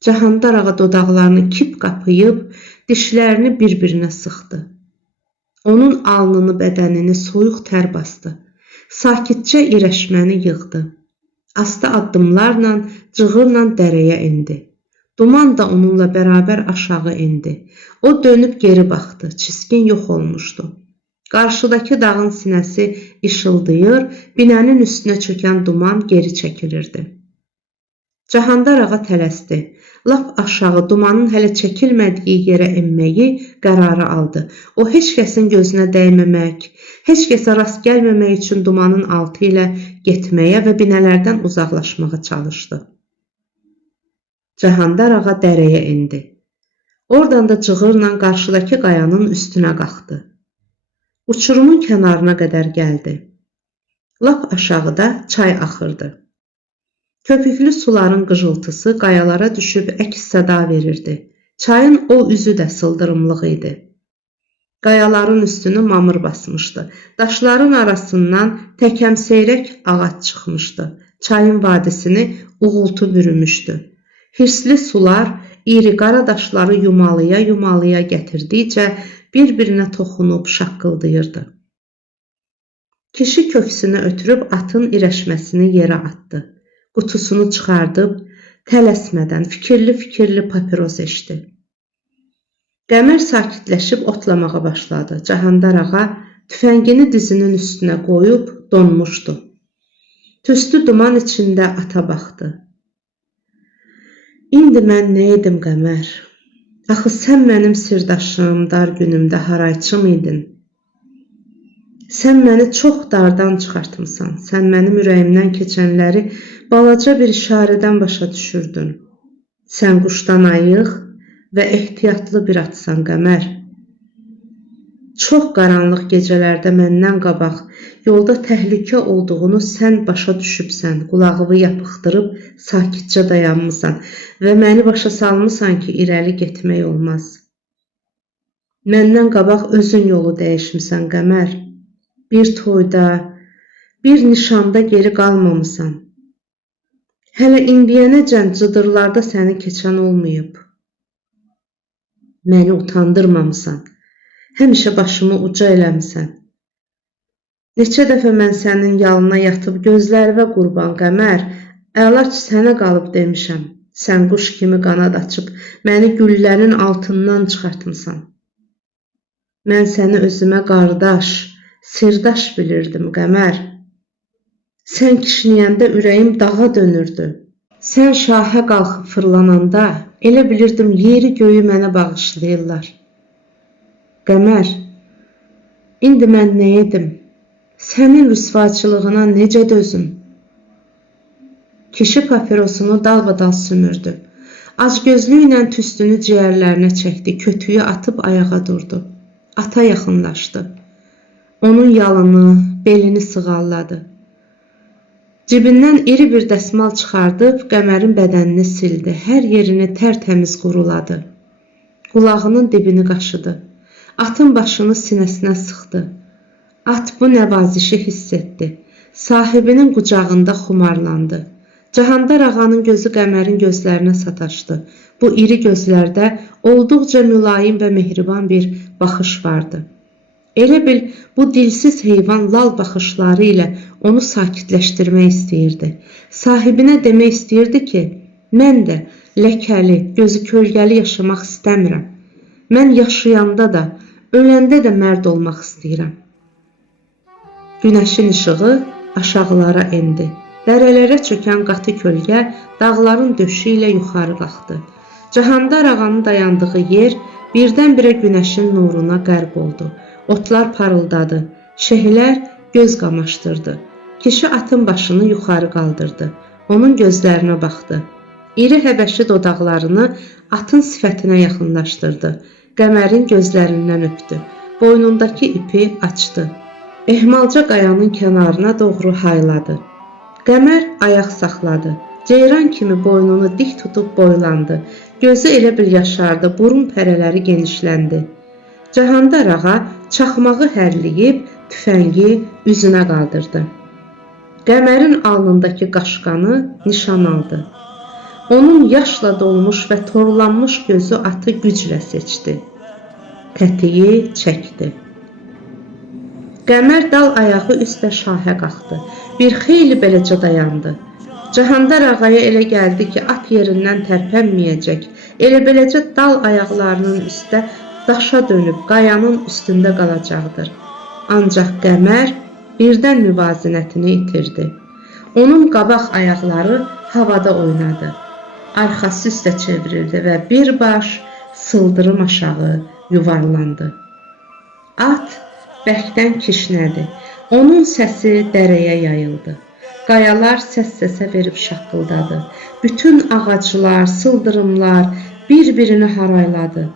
Cahandar ağa dodaqlarını kip qapıyıb, dişlərini bir-birinə sıxdı. Onun alnını, bədənini soyuq tər bastı. Sakitcə irəşməni yığdı. Asta addımlarla, cığırla dərəyə indi. Duman da onunla bərabər aşağı indi. O dönüb geri baxdı, çiskin yox olmuşdu. Qarşıdakı dağın sinəsi işıldayır, binənin üstünə çökən duman geri çəkilirdi. Cahandar ağa tələsdi. Lap aşağı dumanın hələ çəkilmədiyi yerə enməyi qərarı aldı. O heç kəsin gözünə dəyməmək, heç kəsə rast gəlməmək üçün dumanın altı ilə getməyə və binələrdən uzaqlaşmağa çalışdı. Cahandar ağa dərəyə indi. Oradan da cığırla qarşıdakı qayanın üstünə qalxdı. Uçurumun kənarına qədər gəldi. Lap aşağıda çay axırdı. Köpüklü suların qıcıltısı qayalara düşüb əks səda verirdi. Çayın o üzü də sıldırımlıq idi. Qayaların üstünü mamır basmışdı. Daşların arasından təkəmseyrək ağac çıxmışdı. Çayın vadisini uğultu bürümüşdü. Hirsli sular iri qara daşları yumalıya gətirdikcə bir-birinə toxunub şaqqıldayırdı. Kişi köksünü ötürüb atın irəşməsini yerə atdı. Qutusunu çıxardıb, tələsmədən fikirli papiros eşdi. Qəmər sakitləşib otlamağa başladı. Cahandar ağa tüfəngini dizinin üstünə qoyub donmuşdu. Tüstü duman içində ata baxdı. İndi mən nə edim Qəmər? Axı sən mənim sirdaşım, dar günümdə harayçım idin. Sən məni çox dardan çıxartmısan. Sən mənim ürəyimdən keçənləri balaca bir işarədən başa düşürdün. Sən quşdan ayıq və ehtiyatlı bir atsan Qəmər. Çox qaranlıq gecələrdə məndən qabaq yolda təhlükə olduğunu sən başa düşübsən, qulağını yapıxdırıb sakitcə dayanmısan və məni başa salmısan ki, irəli getmək olmaz. Məndən qabaq özün yolu dəyişmisən Qəmər. Bir toyda, bir nişanda geri qalmamısan. Hələ indiyənəcən cıdırlarda səni keçən olmayıb. Məni utandırmamısan. Həmişə başımı uca eləmisən. Neçə dəfə mən sənin yalına yatıb gözlərimə qurban Qəmər, əlac sənə qalıb demişəm. Sən quş kimi qanad açıb məni güllərin altından çıxartmısan. Mən səni özümə qardaş, sirdaş bilirdim Qəmər. Sən kişniyəndə ürəyim dağa dönürdü. Sən şahə qalxıb fırlananda elə bilirdim yeri göyü mənə bağışlayırlar. Qəmər, indi mən nə edim? Sənin rüsvaçılığına necə dözüm? Kişi papirosunu dalbadal sümürdü. Acgözlüklə tüstünü ciyərlərinə çəkdi, kötüyü atıb ayağa durdu. Ata yaxınlaşdı. Onun yalını, belini sığalladı. Cibindən iri bir dəsmal çıxardıb Qəmərin bədənini sildi. Hər yerini tərtəmiz quruladı. Qulağının dibini qaşıdı. Atın başını sinəsinə sıxdı. At bu nəvazişi hiss etdi. Sahibinin qucağında xumarlandı. Cahandar ağanın gözü Qəmərin gözlərinə sataşdı. Bu iri gözlərdə olduqca mülayim və mehriban bir baxış vardı. Elə bil bu dilsiz heyvan lal baxışları ilə onu sakitləşdirmək istəyirdi. Sahibinə demək istəyirdi ki, mən də ləkəli, gözü kölgəli yaşamaq istəmirəm. Mən yaşayanda da, öləndə də mərd olmaq istəyirəm. Günəşin işığı aşağılara endi. Dərələrə çökən qatı kölgə dağların döşü ilə yuxarı qalxdı. Cahandar ağanın dayandığı yer birdən-birə günəşin nuruna qərq oldu. Otlar parıldadı, şehlər göz qamaşdırdı. Kişi atın başını yuxarı qaldırdı. Onun gözlərinə baxdı. İri həbəşi dodaqlarını atın sifətinə yaxınlaşdırdı. Qəmərin gözlərindən öpdü. Boynundakı ipi açdı. Ehmalca qayanın kənarına doğru hayladı. Qəmər ayaq saxladı. Ceyran kimi boynunu dik tutub boylandı. Gözü elə bil yaşardı, burun pərələri genişləndi. Cahandar ağa çaxmağı hərləyib tüfəngi üzünə qaldırdı. Qəmərin alnındakı qaşqanı nişan aldı. Onun yaşla dolmuş və torlanmış gözü atı güclə seçdi. Tətiyi çəkdi. Qəmər dal ayağı üstə şahə qalxdı. Bir xeyli beləcə dayandı. Cahandar ağaya elə gəldi ki, at yerindən tərpənməyəcək. Elə beləcə dal ayaqlarının üstə daşa dönüb qayanın üstündə qalacaqdır. Ancaq Qəmər birdən müvazinətini itirdi. Onun qabaq ayaqları havada oynadı. Arxası üstə çevrildi və birbaş sıldırım aşağı yuvarlandı. At bərkdən kişnədi. Onun səsi dərəyə yayıldı. Qayalar səs-səsə verib şaqqıldadı. Bütün ağaclar, sıldırımlar bir-birini harayladı.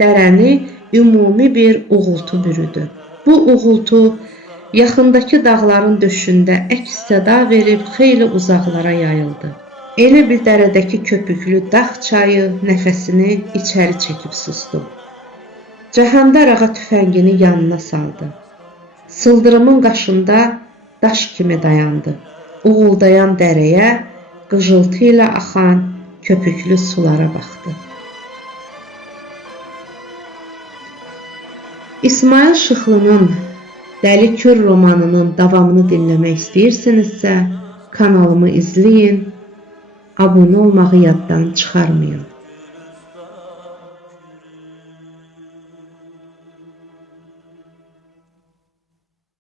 Dərəni ümumi bir uğultu bürüdü. Bu uğultu yaxındakı dağların döşündə əks-səda verib xeyli uzaqlara yayıldı. Elə bir dərədəki köpüklü dağ çayı nəfəsini içəri çəkib susdu. Cahandar ağa tüfəngini yanına saldı. Sıldırımın qaşında daş kimi dayandı. Uğuldayan dərəyə, qıcıltı ilə axan köpüklü sulara baxdı. İsmail Şıxlının Dəli Kür romanının davamını dinləmək istəyirsinizsə, kanalımı izləyin, abunə olmağı yaddan çıxarmayın.